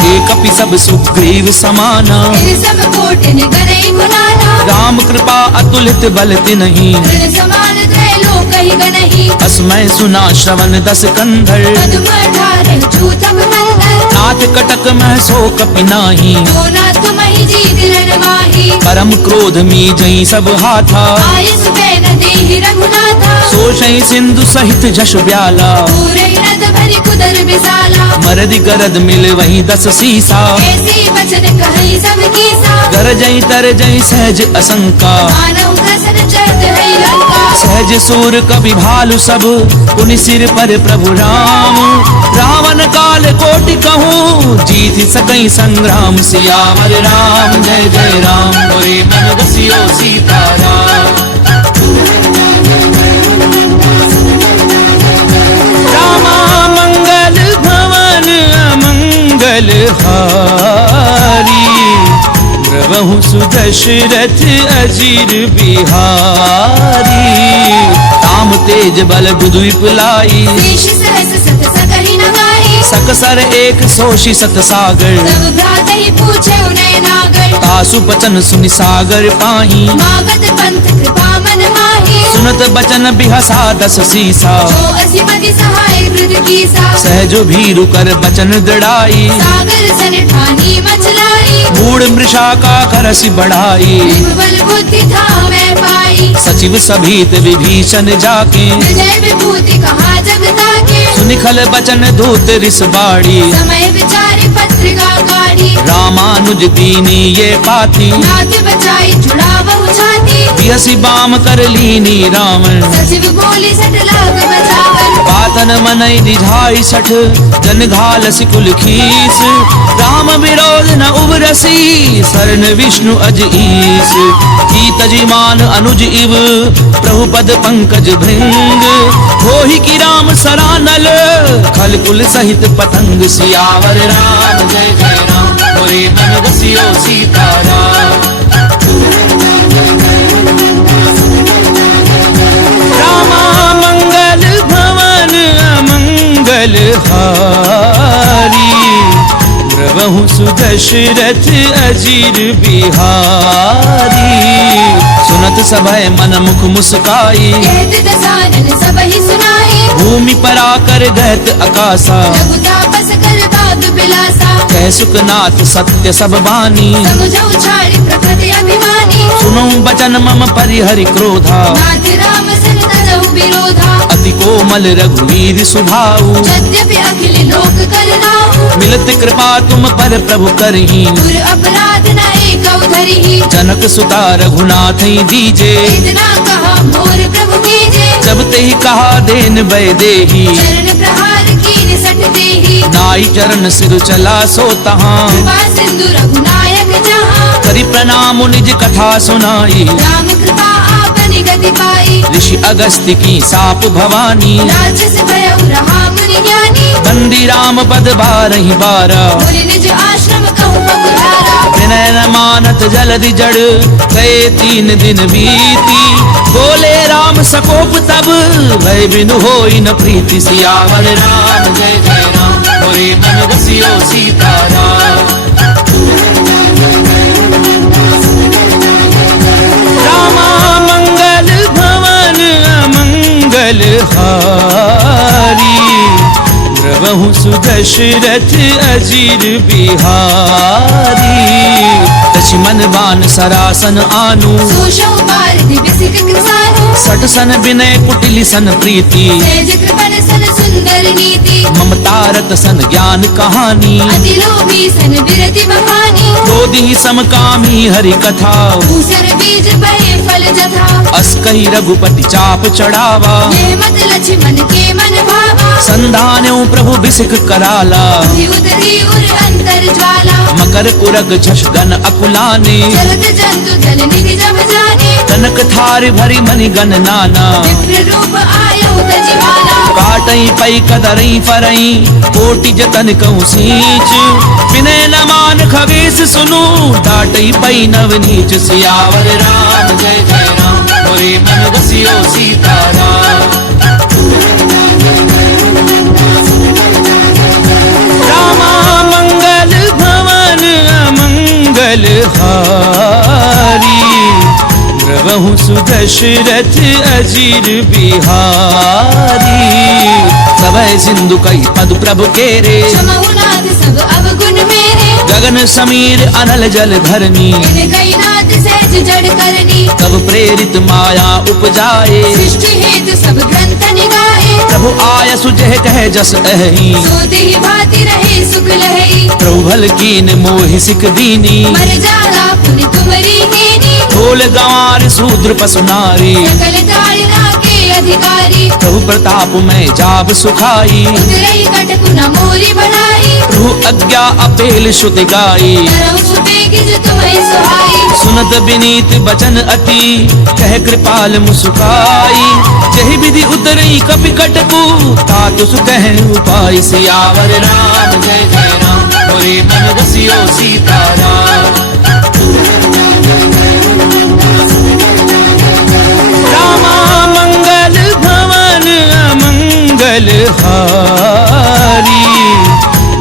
एक कपि सब सुग्रीव समाना, फिर सब कोटिन गनई गुनाना। राम कृपा अतुलित बल तिन्हि, तृण समान त्रैलोक ही गनहि। अस्मै सुना श्रवण दस कंधर, पद्म अठारह छूतम नंदन। नाथ कटक मह सो कपि नाही, जो नाथ महि जीत लन माही। परम क्रोध मी जई सब हाथा, आयस बैन देहि रघुनाथा। सोषई सिंधु सहित जश ब्याला, पूरे नद भरि कुद सुंदर विशाला। मरद गरद मिल वही 10 सीसा, ऐसी वचन कही सब कीसा। गरजई तरजई सहज असंका, मानव ग्रसन चढ़त है लंका। सहज सूर कवि भालु सब, पुनि सिर पर प्रभु राम। रावण काल कोटि कहूँ, जीत सकई संग्राम। सियावर राम जय जय राम, मोरे मन बसियो सीताराम। रामा मंगल भवन अमंगल हारी, प्रभु सुदशरथ अजीर बिहारी। राम तेज बल बुधु विपुलाई, शेष सहस सत सकहि न गाहि। सकसर एक सोषि सत सागर, सब भ्रातहि पूछे उनय नागर। तासु बचन सुनि सागर पाही, मागत पंथ कृपा मन माहि। सुनत बचन बिहसा 10 सीसा, जो असिमति सहाय कृत कीसा। सहजो भीरु कर बचन दृढ़ाई, सागर सन ठानी मचलाई। मूढ़ मृषा का करसि बढ़ाई। बल बुद्धि था मैं पाई, सचिव सभीत विभीषण जाके, विजय विभूति कहा जगता के। सुनिखल बचन धूत रिस बाड़ी, समय विचारि पत्रिका गाड़ी। रामानुज दीनी ये पाती, नाथ बचाई छुड़ावहु छाती। बिहसी बाम कर लीनी रावण, सचिव बोली सट लाग बचावन। बातन मनई निझाई 60, जन घाल सिकुल खीस। राम विरोध न उबरसी, शरण विष्णु अज ईस। तजिमान अनुज इव, प्रभु पद पंकज भृंग। होहि की राम सरानल, खल कुल सहित पतंग। सियावर राम जय जय राम, मोरे मन बसियो सीताराम। रामा मंगल भवन अमंगल हारी, प्रभु सुदशरथ अजीर बिहारी। सुनत सभय मन मुख मुस्काई, कहत दसानन सबहि सुनाई। भूमि पर आकर गहत अकासा, लघु तापस कर बात बिलासा। कह सुखनाथ सत्य सब बानी, समझौ छाड़ी प्रकृति अभिमानी। सुनो बचन मम परिहरि क्रोधा, नाथ राम सन तजहु विरोधा। अति कोमल रघुवीर सुभाऊ, यद्यपि अखिल लोक करनाऊ। मिलत कृपा तुम पर प्रभु करही, दुर अपराध न एकौ धरिहि। जनक सुता रघुनाथ दीजे। इतना कहा मोर प्रभु कीजे। जब ते ही कहा देन वै देही, चरण प्रहार कीन सट देहि। नाई चरण सिर चला सो तहाँ, कृपा सिंधु रघुनायक जहाँ। करि प्रणाम निज कथा सुनाई। राम कृपा आपनि गति पाई। ऋषि अगस्त्य की साप भवानी, राजस भयउ रहा मुनि ज्ञानी। बंदी राम पद बारहि बारा, बोले निज आश्रम कहु पकुधारा। विनय न मानत जलधि जड़, गए 3 दिन बीती। बोले राम सकोप तब, भय बिनु होई न प्रीति। सियावर राम जय जय राम, मोरे मन बसियो सीताराम। रामा मंगल भवन अमंगल हारी, प्रभु सुदशरथ अजीर बिहारी। लक्ष्मण बान सरासन आनु, सोशौ भारति बिसिक कृसानु। 60 सन विनय कुटिल सन प्रीति, सहज कृपण सन सुंदर नीति। ममतारत सन ज्ञान कहानी, अति लोभी सन विरति बखानी। क्रोधी समकामी हरि कथा, दूसर बीज बहे फल जथा। अस कही रघुपति चाप चढ़ावा, यह मत लक्ष्मण के मन भावा। संधान्यो प्रभु बिसिक कराला, बुद्धि उतरी उर अंतर ज्वाला। मकर उरग झष गन अकुलाने, जलत जंतु जल निधि जब जाने। कनक थार भरी मनि गन नाना, विप्र रूप आयो तजिवाला। काटई पई कदरई फरई, कोटि जतन कहूँ सींच। विनय न मान खगेश सुनु, डाटई पई नव नीच। सियावर राम जय जय राम, मोरे मन बसियो सीताराम। रामा मंगल भवन अमंगल हारी, प्रभु सुदशरथ अजीर बिहारी। सभय सिंधु कई पद प्रभु केरे, क्षमहु नाथ सब अवगुण मेरे। गगन समीर अनल जल धरनी, इन कई नाथ सहज जड़ करनी। तब प्रेरित माया उपजाए, सृष्टि हेतु सब ग्रंथ निगाहे। प्रभु आय सुजह कह जस अहि सोते ही भांति रहे सुख लहई प्रभु भल कीन मोहि सिख दीनी मर जाला पुनि तुमरी हीनी ढोल गंवार शूद्र पशु नारी सकल ताड़ना के अधिकारी प्रभु प्रताप में जाब सुखाई उतरई कटकु न मोरी बनाई प्रभु आज्ञा अपेल श्रुति गाई तरौ छुपे गिज तुम्हें सुहाई सुनत विनीत बचन अति कह कृपाल मुस्काई जहि विधि उतरई कपि कटकु तातु सुकह उपाय सियावर राम जय जय राम मोरे मन बसियो सीताराम रामा मंगल भवन अमंगल हारी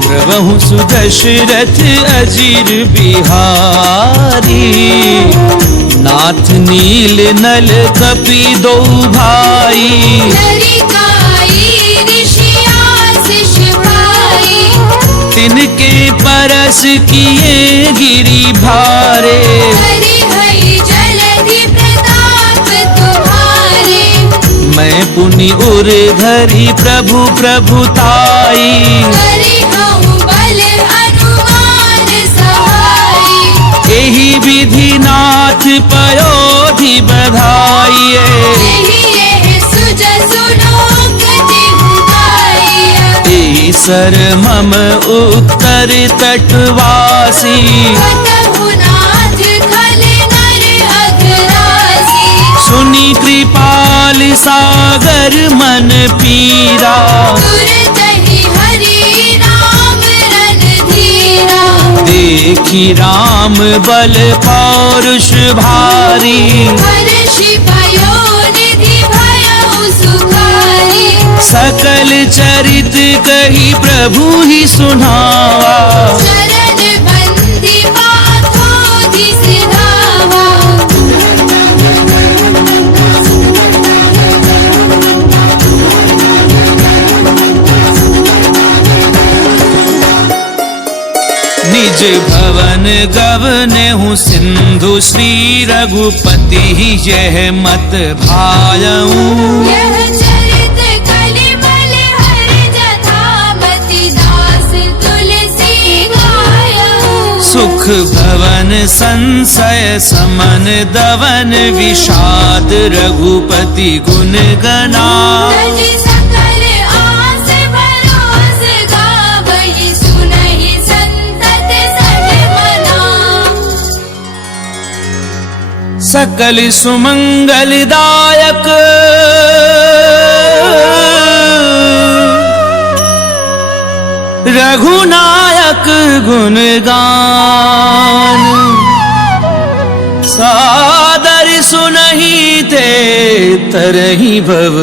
प्रभु सुदशरथ अजीर बिहारी नाथ नील नल कपि दो भाई लरिकाई ऋषियास शिवाई तिनके परस किए गिरि भारे हरि हरि जलधि प्रताप तुम्हारे मैं पुनि उर धरि प्रभु प्रभुताई हरि हऊँ बल हनुमान सहाई एहि विधि नाथ पयोधि बधाइए यही ये सुजसु लोक देहु गाइया एहि सर मम उत्तर तटवासी कतहु नाथ खल नर अघरासी सुनि कृपाल सागर मन पीरा तुरतहि हरि राम रणधीरा देखी राम बल पौरुष भारी हर्षि भयो निधि भयउ सुखारी सकल चरित कही प्रभु ही सुनावा चरण बंदी पाथोधि सिधावा निज भवन गवने हूँ सिंधु श्री रघुपति यह मत भायऊं यह चरित कलिमल हर जथामति दास तुलसी गायऊ सुख भवन संशय समन दवन विषाद रघुपति गुण गना तज सकल आस भरोस गावहि सुनहि संतत सजमना सकल सुमंगलदायक रघुनायक गुणगान सादर सुनहि ते तरहि भव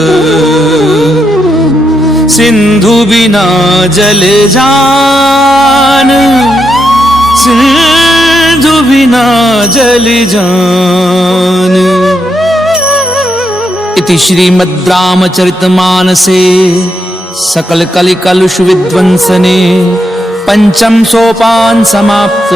सिंधु बिना जल जान सिंधु बिना जल जान। इति श्रीमद् रामचरितमानसे सकल कलि कलुष विध्वंसने पंचम सोपान समाप्त।